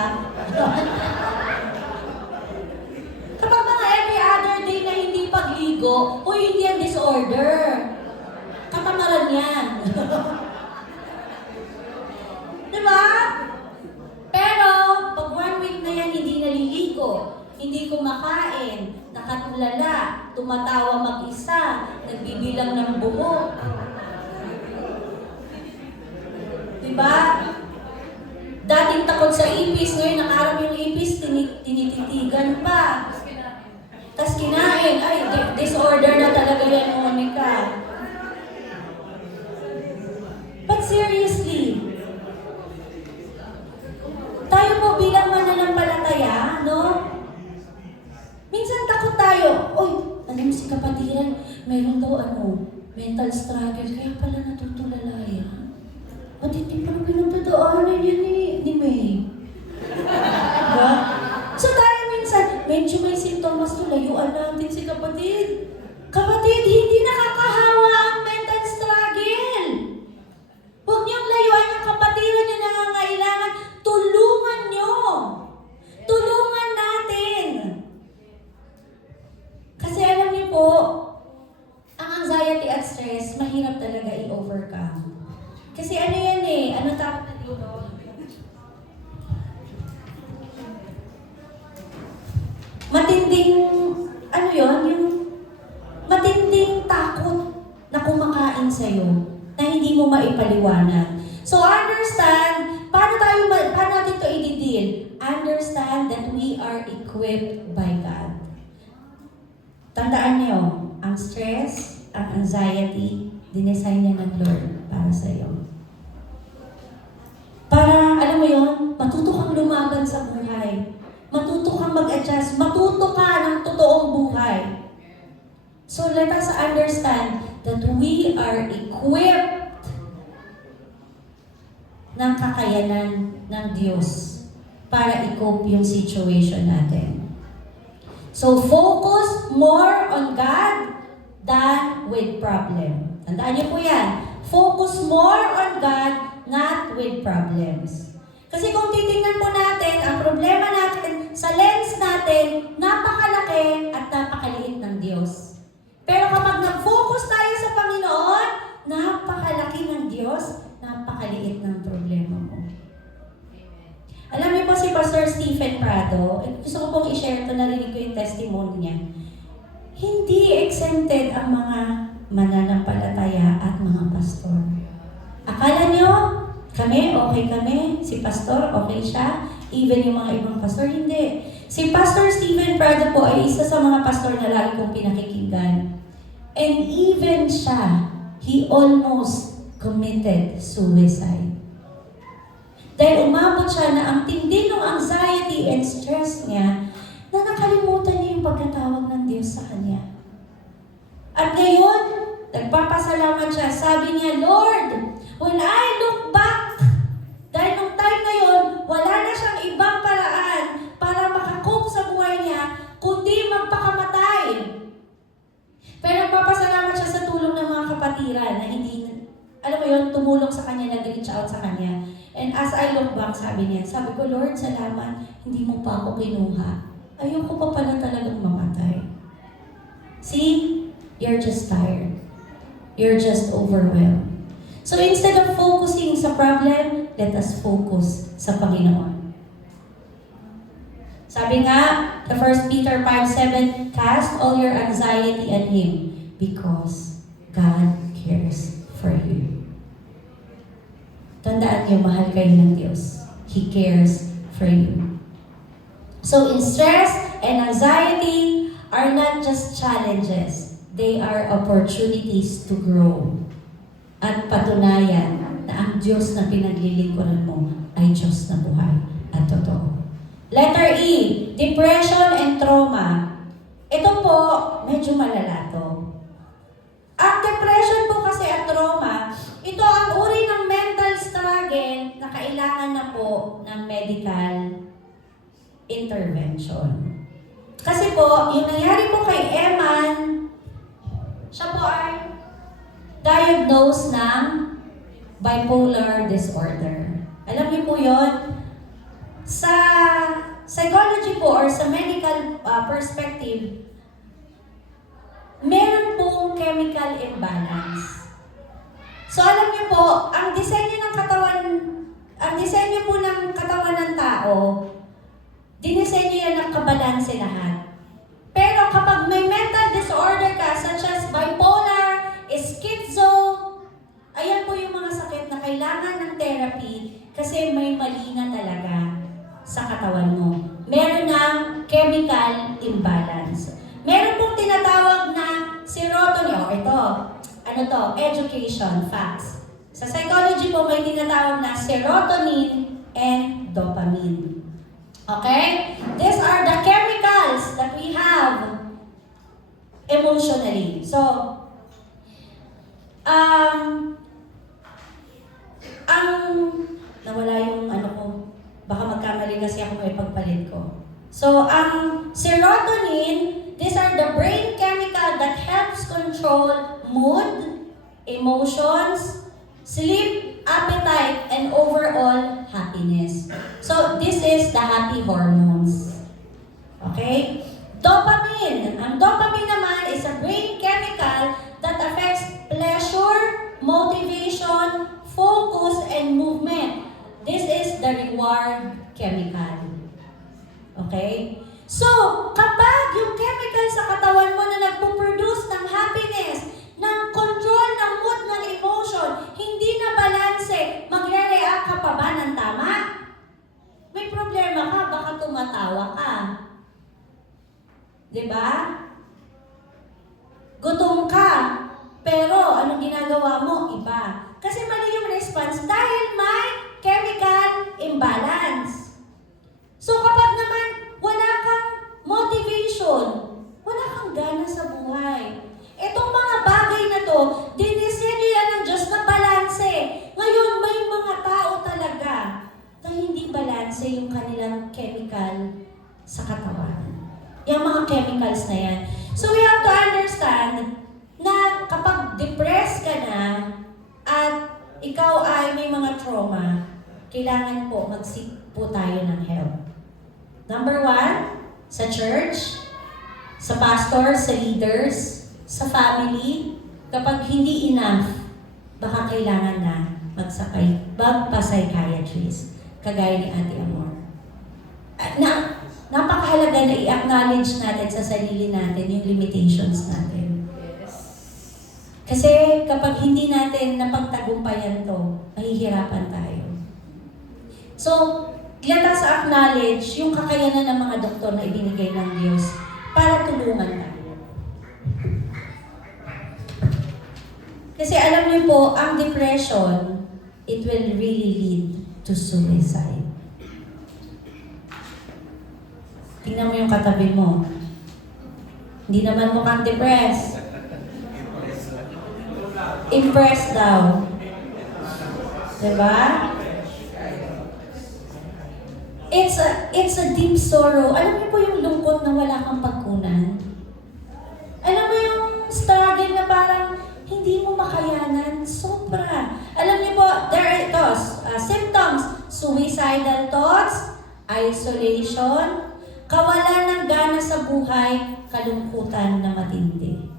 Kapag mga every other day na hindi pagligo, uy, hindi yan disorder. Katamaran yan. Diba? Pero, pag 1 week na yan hindi naliligo, hindi kumakain, nakatulala, tumatawa mag-isa, nagbibilang ng buhok. Diba? Dating takot sa ipis, ngayon nakaharap yung ipis, tinititigan pa. Tapos kinain, ay, disorder na talaga yan, Monica. But seriously, tayo po bilang mananampalataya, no? Minsan takot tayo, oy, alam mo si kapatiran, meron daw mental struggle, kaya pala natutulala yan. At hindi pa pinagdadaanan yan ni May. Diba? So tayo minsan, medyo may simptomas to, layuan natin si kapatid. Kapatid, hindi nakakahawa ang mental struggle. Huwag niyong layuan yung kapatiran niyo nangangailangan. Tulungan niyo. Tulungan natin. Kasi alam niyo po, ang anxiety at stress, mahirap talaga i-overcome. Kasi ano yan eh, ano tawag na dito? Matinding, ano yon, yung matinding takot na kumakain sa'yo, na hindi mo maipaliwanag. So understand, paano natin ito i-deal? Understand that we are equipped by God. Tandaan niyo, ang stress, ang anxiety, dinesign niya ng Lord para sa'yo. Para, alam mo yon, matuto kang lumaban sa buhay. Matuto kang mag-adjust. Matuto ka ng totoong buhay. So let us understand that we are equipped ng kakayanan ng Diyos para i-cope yung situation natin. So focus more on God than with problem. Tandaan niyo po yan. Focus more on God, not with problems. Kasi kung titingnan po natin, ang problema natin, sa lens natin, napakalaki at napakaliit ng Diyos. Pero kapag nag-focus tayo sa Panginoon, napakalaki ng Diyos, napakaliit ng problema mo. Alam niyo po si Pastor Stephen Prado, gusto ko pong i-share ito, narinig ko yung testimony niya. Hindi exempted ang mga mananampalataya at mga pastor. Akala niyo, kami, okay kami. Si pastor, okay siya. Even yung mga ibang pastor, hindi. Si Pastor Stephen Prado po ay isa sa mga pastor na lagi kong pinakikinggan. And even siya, he almost committed suicide. Dahil umabot siya na ang tindi ng anxiety and stress niya, na nakalimutan niya yung pagkatawag ng Diyos sa kanya. At ngayon, nagpapasalamat siya. Sabi niya, Lord, when I look back, dahil nung time na yun, wala na siyang ibang paraan para makakope sa buhay niya, kundi magpakamatay. Pero nagpapasalamat siya sa tulong ng mga kapatiran na hindi, alam mo yun, tumulong sa kanya, nag-reach out sa kanya. And as I look back, sabi ko, Lord, salamat, hindi mo pa ako kinuha. Ayoko pa pala talagang mamatay. See? You're just tired. You're just overwhelmed. So instead of focusing sa problem, let us focus sa Panginoon. Sabi nga, the 1 Peter 5:7, cast all your anxiety on Him because God cares for you. Tandaan niyo, mahal kayo ng Diyos. He cares for you. So in stress and anxiety are not just challenges. They are opportunities to grow. At patunayan na ang Diyos na pinaglilingkuran mo ay Diyos na buhay at totoo. Letter E, depression and trauma. Ito po, medyo malala to. Ang depression po kasi at trauma, ito ang uri ng mental struggle na kailangan na po ng medical intervention. Kasi po, yung nangyari po kay Eman, siya po ay diagnosed ng bipolar disorder. Alam niyo po yun? Sa psychology po or sa medical perspective, meron pong chemical imbalance. So alam niyo po, ang disenyo po ng katawan ng tao, dinisenyo yan ng kabalanse lahat. Pero kapag may mental disorder ka, such as bipolar, schizo, ayan po yung mga sakit na kailangan ng therapy kasi may mali na talaga sa katawan mo. Meron ng chemical imbalance. Meron pong tinatawag na serotonin. Education facts. Sa psychology po may tinatawag na serotonin and dopamine. Okay? These are the chemicals that we have emotionally. So, ang nawala yung ano ko, baka magkamali kasi ako may pagpalit ko. So, ang serotonin, these are the brain chemical that helps control mood, emotions, sleep, appetite, and overall happiness. So, this is the happy hormones. Okay? Dopamine. Ang dopamine naman is a brain chemical that affects pleasure, motivation, focus, and movement. This is the reward chemical. Okay? So, kapag yung chemical sa katawan mo na nagpo-produce ng happiness, ng control ng mood, ng emotion, hindi na balanse, magre-react ka pa ba ng tama? May problema ka, baka tumatawa ka. Diba? Gutom ka, pero anong ginagawa mo? Iba. Kasi mali yung response dahil may chemical imbalance. So kapag naman wala kang motivation, wala kang gana sa buhay. Itong mga bagay na to, dinisenyo yan ng Diyos na balanse. Ngayon, may mga tao talaga na hindi balanse yung kanilang chemical sa katawan. Yung mga chemicals na yan. So we have to understand na kapag depressed ka na at ikaw ay may mga trauma, kailangan po mag-seek po tayo ng help. Number 1, sa church, sa pastor, sa leaders, sa family, kapag hindi enough, baka kailangan na magpa-psychiatrist, kagaya ni Ate Amor. Napakahalaga na i-acknowledge natin sa sarili natin yung limitations natin. Kasi kapag hindi natin napagtagumpayan to, mahihirapan tayo. So, let us acknowledge yung kakayanan ng mga doktor na ibinigay ng Diyos para tulungan tayo. Kasi alam niyo po, ang depression, it will really lead to suicide. Tingnan mo yung katabi mo. Hindi naman mukhang depressed. Impressed daw. Diba? It's a deep sorrow. Alam niyo po yung lungkot na wala kang pagkunan? Alam mo yung struggle na parang hindi mo makayanan? Sobra. Alam niyo po, there are those symptoms. Suicidal thoughts, isolation, kawalan ng gana sa buhay, kalungkutan na matindi.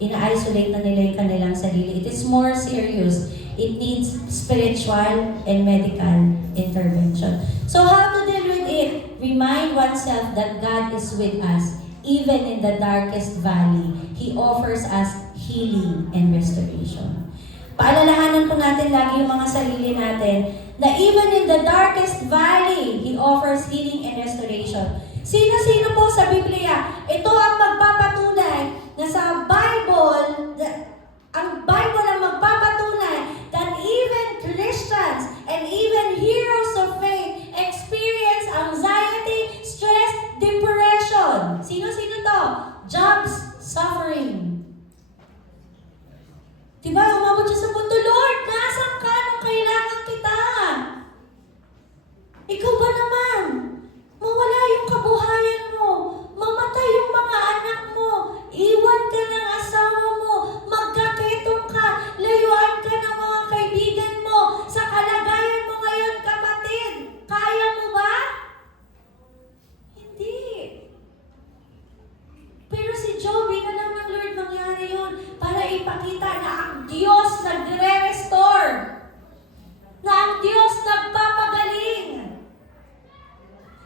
Ina-isolate na nila yung kanilang sarili. It is more serious. It needs spiritual and medical intervention. So how to deal with it? Remind oneself that God is with us. Even in the darkest valley, He offers us healing and restoration. Paalalahanan po natin lagi yung mga sarili natin na even in the darkest valley, He offers healing and restoration. Sino-sino po sa Biblia, ito ang magpapatunay na sa Bible, ang Bible ang magpapatunay that even Christians and even heroes of faith experience anxiety, stress, depression. Sino-sino to? Job's suffering. Diba? Umabot siya sa punto, Lord, nasan ka nung kailangan kita? Ikaw ba naman? Mawala yung kabuhayan mo. Mamatay yung mga anak mo. Iwan ka ng asawa mo. Magkaketong ka. Layuan ka ng mga kaibigan mo. Sa kalagayan mo ngayon, kapatid. Kaya mo ba? Hindi. Pero si Job, lang ng Lord mangyari yun para ipakita na ang Diyos nagre-restore. Na ang Diyos nagpapagaling.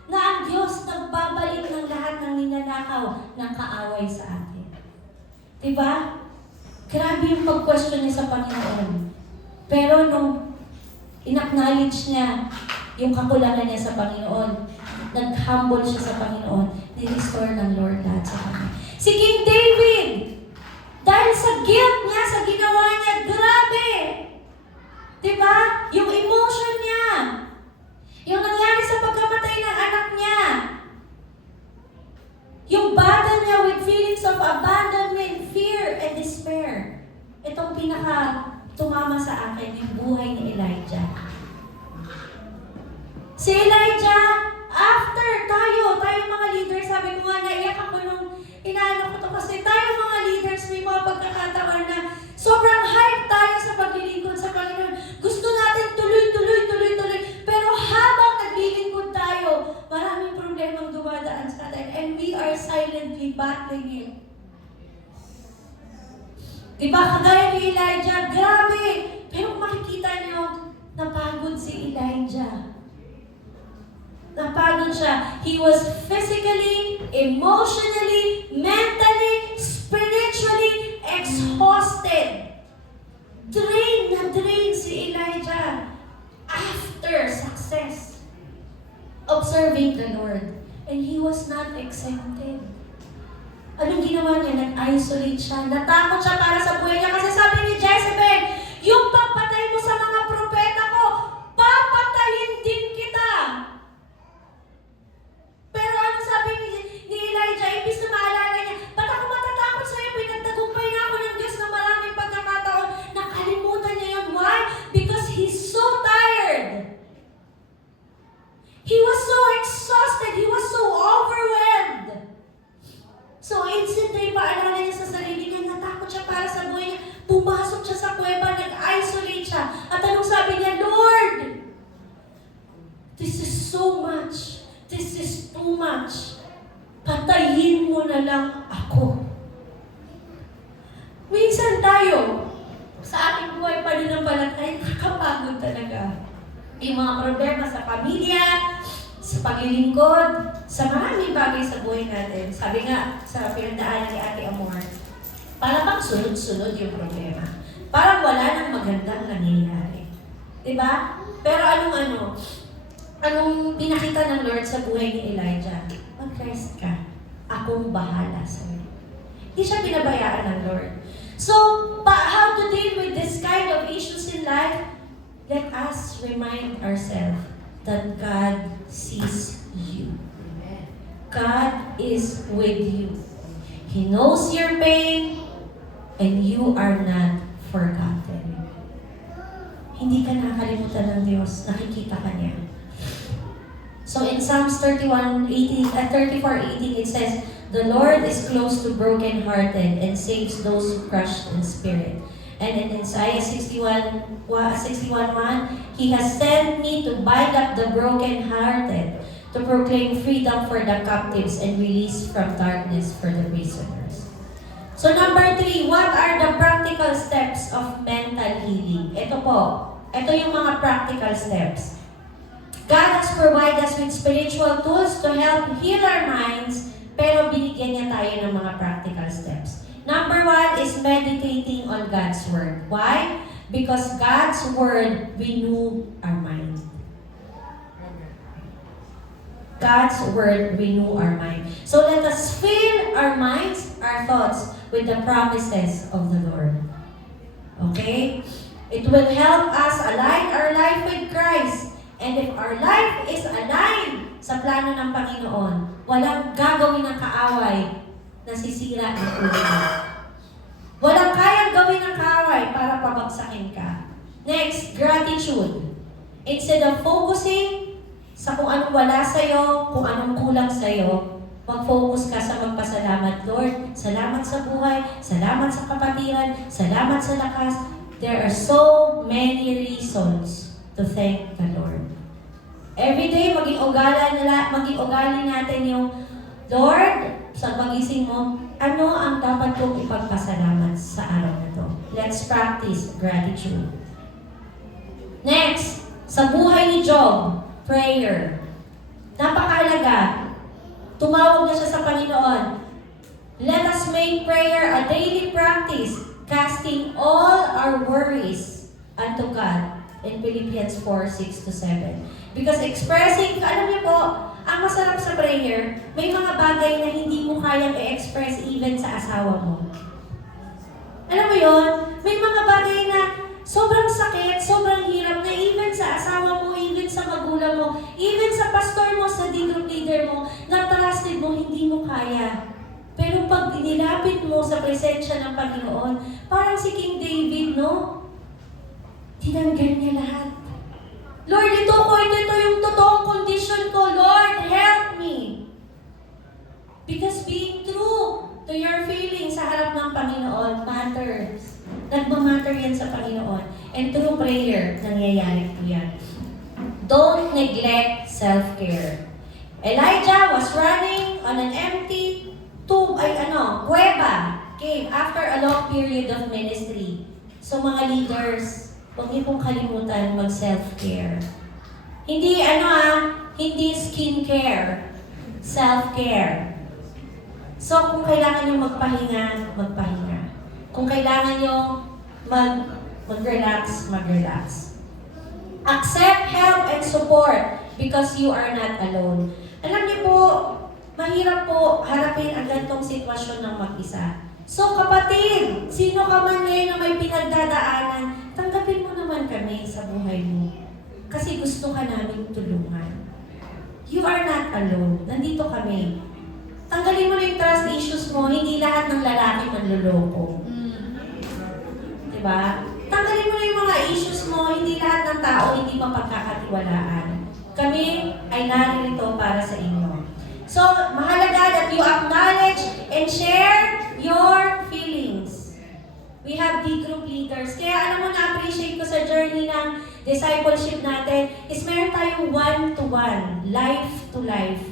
Na ang Diyos nagbabalik ng lahat ng ninanakaw ng kaaway sa atin. Diba? Grabe yung pag-question niya sa Panginoon. Pero nung in-acknowledge niya yung kakulangan niya sa Panginoon, nag-humble siya sa Panginoon, ni-restore ng Lord lahat sa kanya. Si King David, dahil sa guilt niya, sa ginawa niya, grabe! Diba? Yung emotion niya, yung nangyari sa pagkamatay ng anak niya, yung battle niya with feelings of abandonment, fear, and despair. Itong sa akin yung buhay ni Elijah. Si Elijah, after tayo mga leaders, sabi ko nga, naiyak ako nung inaano ko to kasi tayo mga leaders, may mga pagkakataon na sobrang hype tayo sa paglilingkod sa Panginoon. Gusto natin tuloy. Pero habang naglilingkod tayo, maraming problemang dumadaan sa atin and we are silently battling it. Diba, kagaya ni Elijah, grabe! Pero makikita niyo, napagod si Elijah. Napagod siya. He was physically, emotionally, mentally, spiritually exhausted. Drain si Elijah after success of serving the Lord. And he was not exempted. Anong ginawa niya? Nag-isolate siya. Natakot siya para sa buhay niya kasi sabi ni Jezebel, yung pagpatay mo sa mga propeta ko, papatayin din kita. Pero ano sabi ni Elijah, imbis na maalala niya, ba't ako matatakot sa'yo? Pinagtagumpay na ako ng Diyos na maraming pagkakataon. Nakalimutan niya yun. Why? Because he's so tired. He was so exhausted. He was so overwhelmed. So instantly, paalala niya sa sarili niya, natakot siya para sa buhay niya. Pumasok siya sa kuweba, nag-isolate siya. At anong sabi niya, Lord, this is so much. This is too much. Patayin mo na lang ako. Minsan tayo, sa ating buhay pananampalataya, nakakapagod talaga. Yung mga problema sa pamilya, sa paglilingkod, sa maraming bagay sa buhay natin. Sabi nga, sa pinagdaanan ni Ate Amor, parang bang sunod-sunod yung problema. Parang wala nang magandang nangyayari. Diba? Pero anong pinakita ng Lord sa buhay ni Elijah? Mag-rest ka. Akong bahala sa'yo. Hindi siya pinabayaan ng Lord. So, how to deal with this kind of issues in life? Let us remind ourselves that God sees you. God is with you. He knows your pain, and you are not forgotten. Hindi ka nakalimutan ng Diyos. Nakikita ka niya. So in Psalms 34:18, it says, "The Lord is close to brokenhearted and saves those who crushed in spirit." And in Isaiah 61:1, He has sent me to bind up the brokenhearted, to proclaim freedom for the captives and release from darkness for the prisoners. So number 3, what are the practical steps of mental healing? Ito yung mga practical steps. God has provided us with spiritual tools to help heal our minds, pero binigyan niya tayo ng mga practical steps. Number 1 is meditating on God's Word. Why? Because God's Word renew our mind. God's Word renew our mind. So let us fill our minds, our thoughts, with the promises of the Lord. Okay? It will help us align our life with Christ. And if our life is aligned sa plano ng Panginoon, walang gagawin ng kaaway na sisira ang ulo. Walang kayang gawin ng kaaway para pabagsakin ka. Next, gratitude. Instead of focusing sa kung anong wala sa'yo, kung anong kulang sa'yo, mag-focus ka sa magpasalamat. Lord, salamat sa buhay, salamat sa kapatiran, salamat sa lakas. There are so many reasons to thank the Lord. Every day, maging ugali natin yung, Lord, sa pagising mo, ano ang dapat kong ipagpasalamat sa araw na to? Let's practice gratitude. Next, sa buhay ni Job, prayer. Napakahalaga. Tumawag na siya sa Panginoon. Let us make prayer a daily practice, casting all our worries unto God. In Philippians 4:6-7. Because expressing, alam niyo po, ang masarap sa prayer, may mga bagay na hindi mo kayang i-express even sa asawa mo. Alam mo yon? May mga bagay na sobrang sakit, sobrang hirap na even sa asawa mo, even sa magulang mo, even sa pastor mo, sa group leader mo, na trusted mo, hindi mo kaya. Pero pag nilapit mo sa presensya ng Panginoon, parang si King David, no? Tinanggal niya lahat. Lord, ito yung totoong condition ko. Lord, help me. Because being true to your feelings sa harap ng Panginoon matters. Nagmamatter yan sa Panginoon. And through prayer, nangyayari po yan. Don't neglect self-care. Elijah was running on an empty cueva, cave, after a long period of ministry. So mga leaders, huwag niyo pong kalimutan mag-self-care. Hindi hindi skincare, self-care. So kung kailangan niyo magpahinga, magpahinga. Kung kailangan niyo mag-relax, mag-relax. Accept help and support because you are not alone. Alam niyo po, mahirap po harapin ang ganitong sitwasyon ng mag-isa. So kapatid, sino ka man ngayon na may pinagdadaanan, tanggapin mo naman kami sa buhay mo. Kasi gusto ka namin tulungan. You are not alone. Nandito kami. Tanggalin mo na yung trust issues mo, hindi lahat ng lalaki manloloko. Diba? Tanggalin mo na yung mga issues mo, hindi lahat ng tao hindi mapagkakatiwalaan. Kami ay naririto para sa inyo. So, mahalaga that you acknowledge and share your feelings. We have the group leaders. Kaya alam mo, na-appreciate ko sa journey ng discipleship natin is meron tayong one-to-one, life-to-life.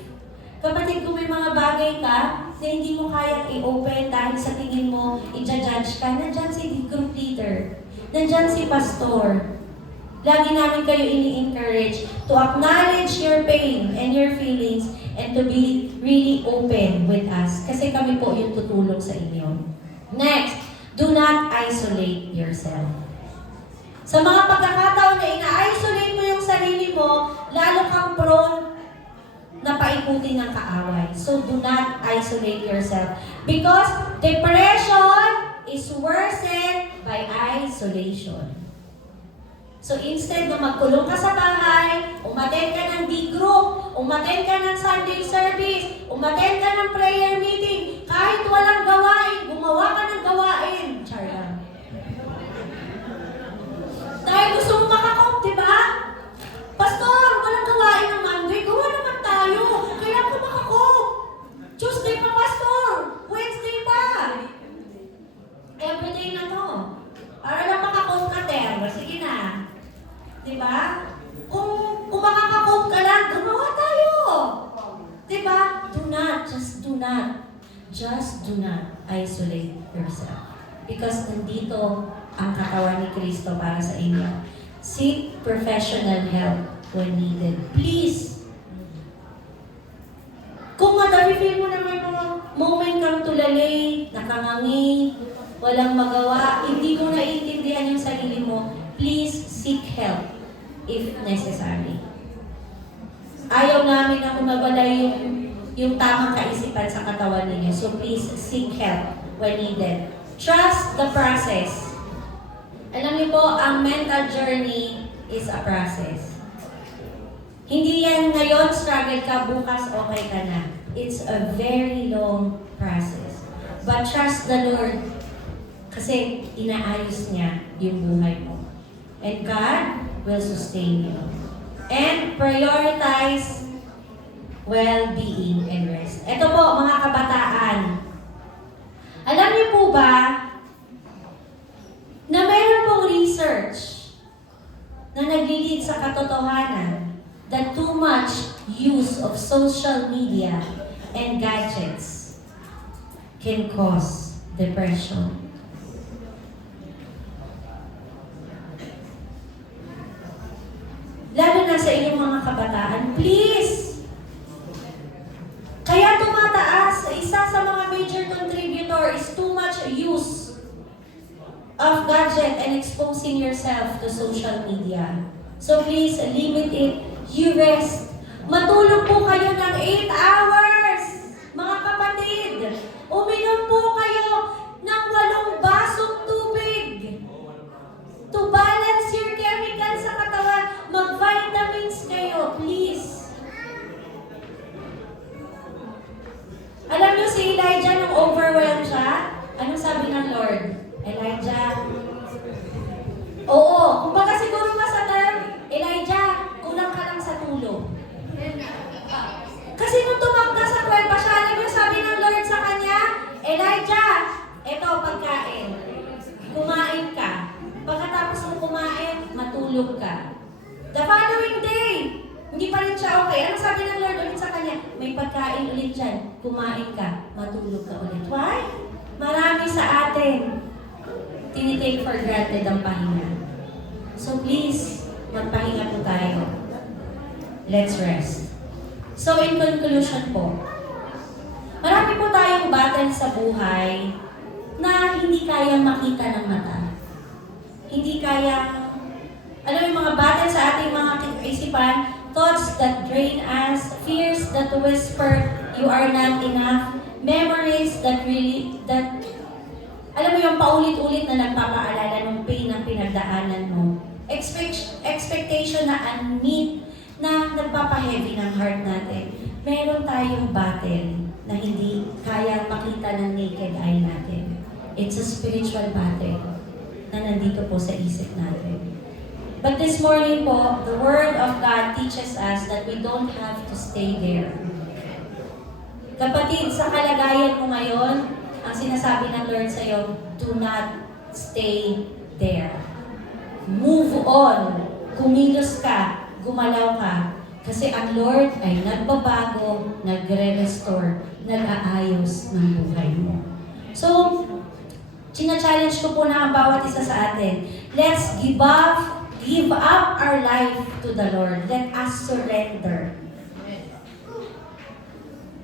Kapatid, kung may mga bagay ka na hindi mo kayang i-open dahil sa tingin mo, i-judge ka, nandyan si group leader. Nandyan si pastor. Lagi namin kayo ini-encourage to acknowledge your pain and your feelings and to be really open with us. Kasi kami po yung tutulong sa inyo. Next, do not isolate yourself. Sa mga pagkakataon na ina-isolate mo yung sarili mo, lalo kang prone na paikutin ng kaaway. So do not isolate yourself. Because depression is worsened by isolation. So instead na magkulong ka sa bahay, umattend ka ng D-group, umattend ka ng Sunday service, umattend ka ng prayer meeting, kahit walang gawain, gumawa ka ng gawain. Char lang. Dahil gusto mo makakope, di ba? Pastor, walang gawain ng Monday, gawa naman tayo. Kailangan ko makakope. Tuesday pa, Pastor. Wednesday pa. Everyday na to. Para lang makakope ka, Ter. Sige na. Diba? Kung makakakope ka lang, gumawa tayo. Diba? Just do not isolate yourself. Because nandito ang katawan ni Kristo para sa inyo. Seek professional help when needed. Please. Kung feel mo na may mga moment kang tulalay, nakangangi, walang magawa, hindi mo naiintindihan yung sarili mo, please seek help if necessary. Ayaw namin na kumabala yung tamang kaisipan sa katawan ninyo. So please seek help when needed. Trust the process. Alam niyo po, ang mental journey is a process. Hindi yan ngayon struggle ka, bukas okay ka na. It's a very long process. But trust the Lord kasi inaayos niya yung buhay mo. And God will sustain you. And prioritize well-being and rest. Ito po, mga kabataan. Alam niyo po ba na mayroon pong research na naglilid sa katotohanan that too much use of social media and gadgets can cause depression. Lalo na sa inyong mga kabataan, please! Kaya tumataas, isa sa mga major contributor is too much use of gadget and exposing yourself to social media. So please, limit it. You rest. Matulog po kayo ng 8 hours, mga kapatid. Uminom po kayo ng 8 basong tubig to balance your chemical sa katawan. Mag-vitamins kayo, please. Alam niyo si Elijah nung overwhelmed siya? Anong sabi ng Lord? Elijah, oo, kumbaga si matulog ka. The following day, hindi pa rin siya okay. Ano sabi ng Lord ulit sa kanya? May pagkain ulit dyan. Kumain ka, matulog ka ulit. Why? Marami sa atin tinitake for granted ang pahinga. So please, magpahinga po tayo. Let's rest. So in conclusion po, marami po tayong battle sa buhay na hindi kayang makita ng mata. Hindi kayang, alam mo yung mga battle sa ating mga kaisipan, thoughts that drain us, fears that whisper, you are not enough, memories that alam mo yung paulit-ulit na nagpapaalala ng pain ng pinagdaanan mo. Expectation na unmeet na nagpapaheavy ng heart natin. Meron tayong battle na hindi kaya makita ng naked eye natin. It's a spiritual battle na nandito po sa isip natin. But this morning po, the Word of God teaches us that we don't have to stay there. Kapatid, sa kalagayan mo ngayon, ang sinasabi ng Lord sa iyo, do not stay there. Move on. Kumilos ka, gumalaw ka. Kasi ang Lord ay nagbabago, nagre-restore, nag-aayos ng buhay mo. So, china-challenge ko po na ang bawat isa sa atin. Let's give up our life to the Lord. Let us surrender.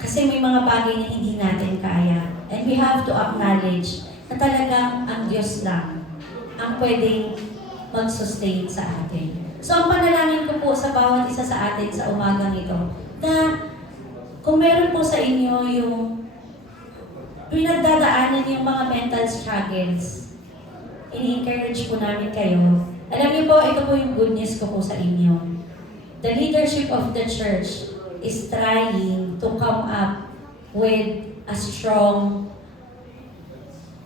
Kasi may mga bagay na hindi natin kaya. And we have to acknowledge na talagang ang Diyos lang ang pwedeng mag-sustain sa atin. So ang panalangin ko po sa bawat isa sa atin sa umagang ito, na kung meron po sa inyo yung pinagdadaanan yung mga mental struggles, ini-encourage po namin kayo. Alam niyo po, ito po yung good news ko po sa inyo. The leadership of the church is trying to come up with a strong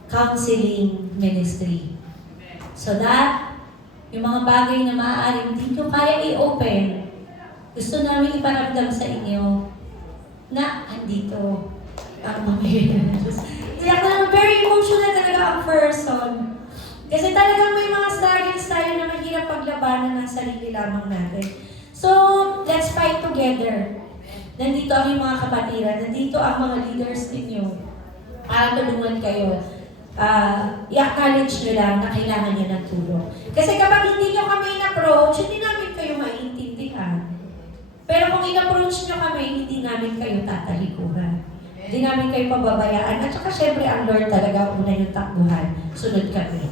counseling ministry. So that, yung mga bagay na maaaring hindi nyo kaya i-open, gusto namin iparamdam sa inyo na andito ang mga Kasi ako naman, very emotional talaga ang person. Kasi talagang may mga struggles tayo na mahirap paglabanan ng sarili lamang natin. So, let's fight together. Nandito ang mga kapatiran, nandito ang mga leaders ninyo para tulungan kayo. I-acknowledge nyo lang na kailangan nyo ng tulong. Kasi kapag hindi nyo kami in-approach, hindi namin kayo maiintindihan. Pero kung in-approach nyo kami, hindi namin kayo tatalikuran. Hindi namin kayo pababayaan. At saka syempre ang Lord talaga una yung takbuhan. Sunod kami.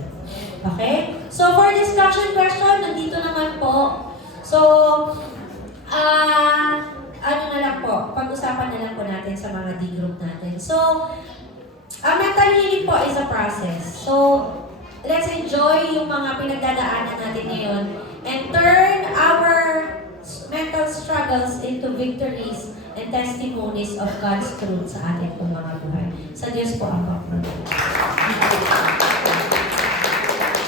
Okay? So for discussion question, nandito naman po. So, ano na lang po, pag-usapan na lang po natin sa mga D-group natin. So, mental healing po is a process. So, let's enjoy yung mga pinagdadaanan natin ngayon and turn our mental struggles into victories and testimonies of God's truth sa ating pong mga buhay. Sa Diyos po ang pagpapalagay.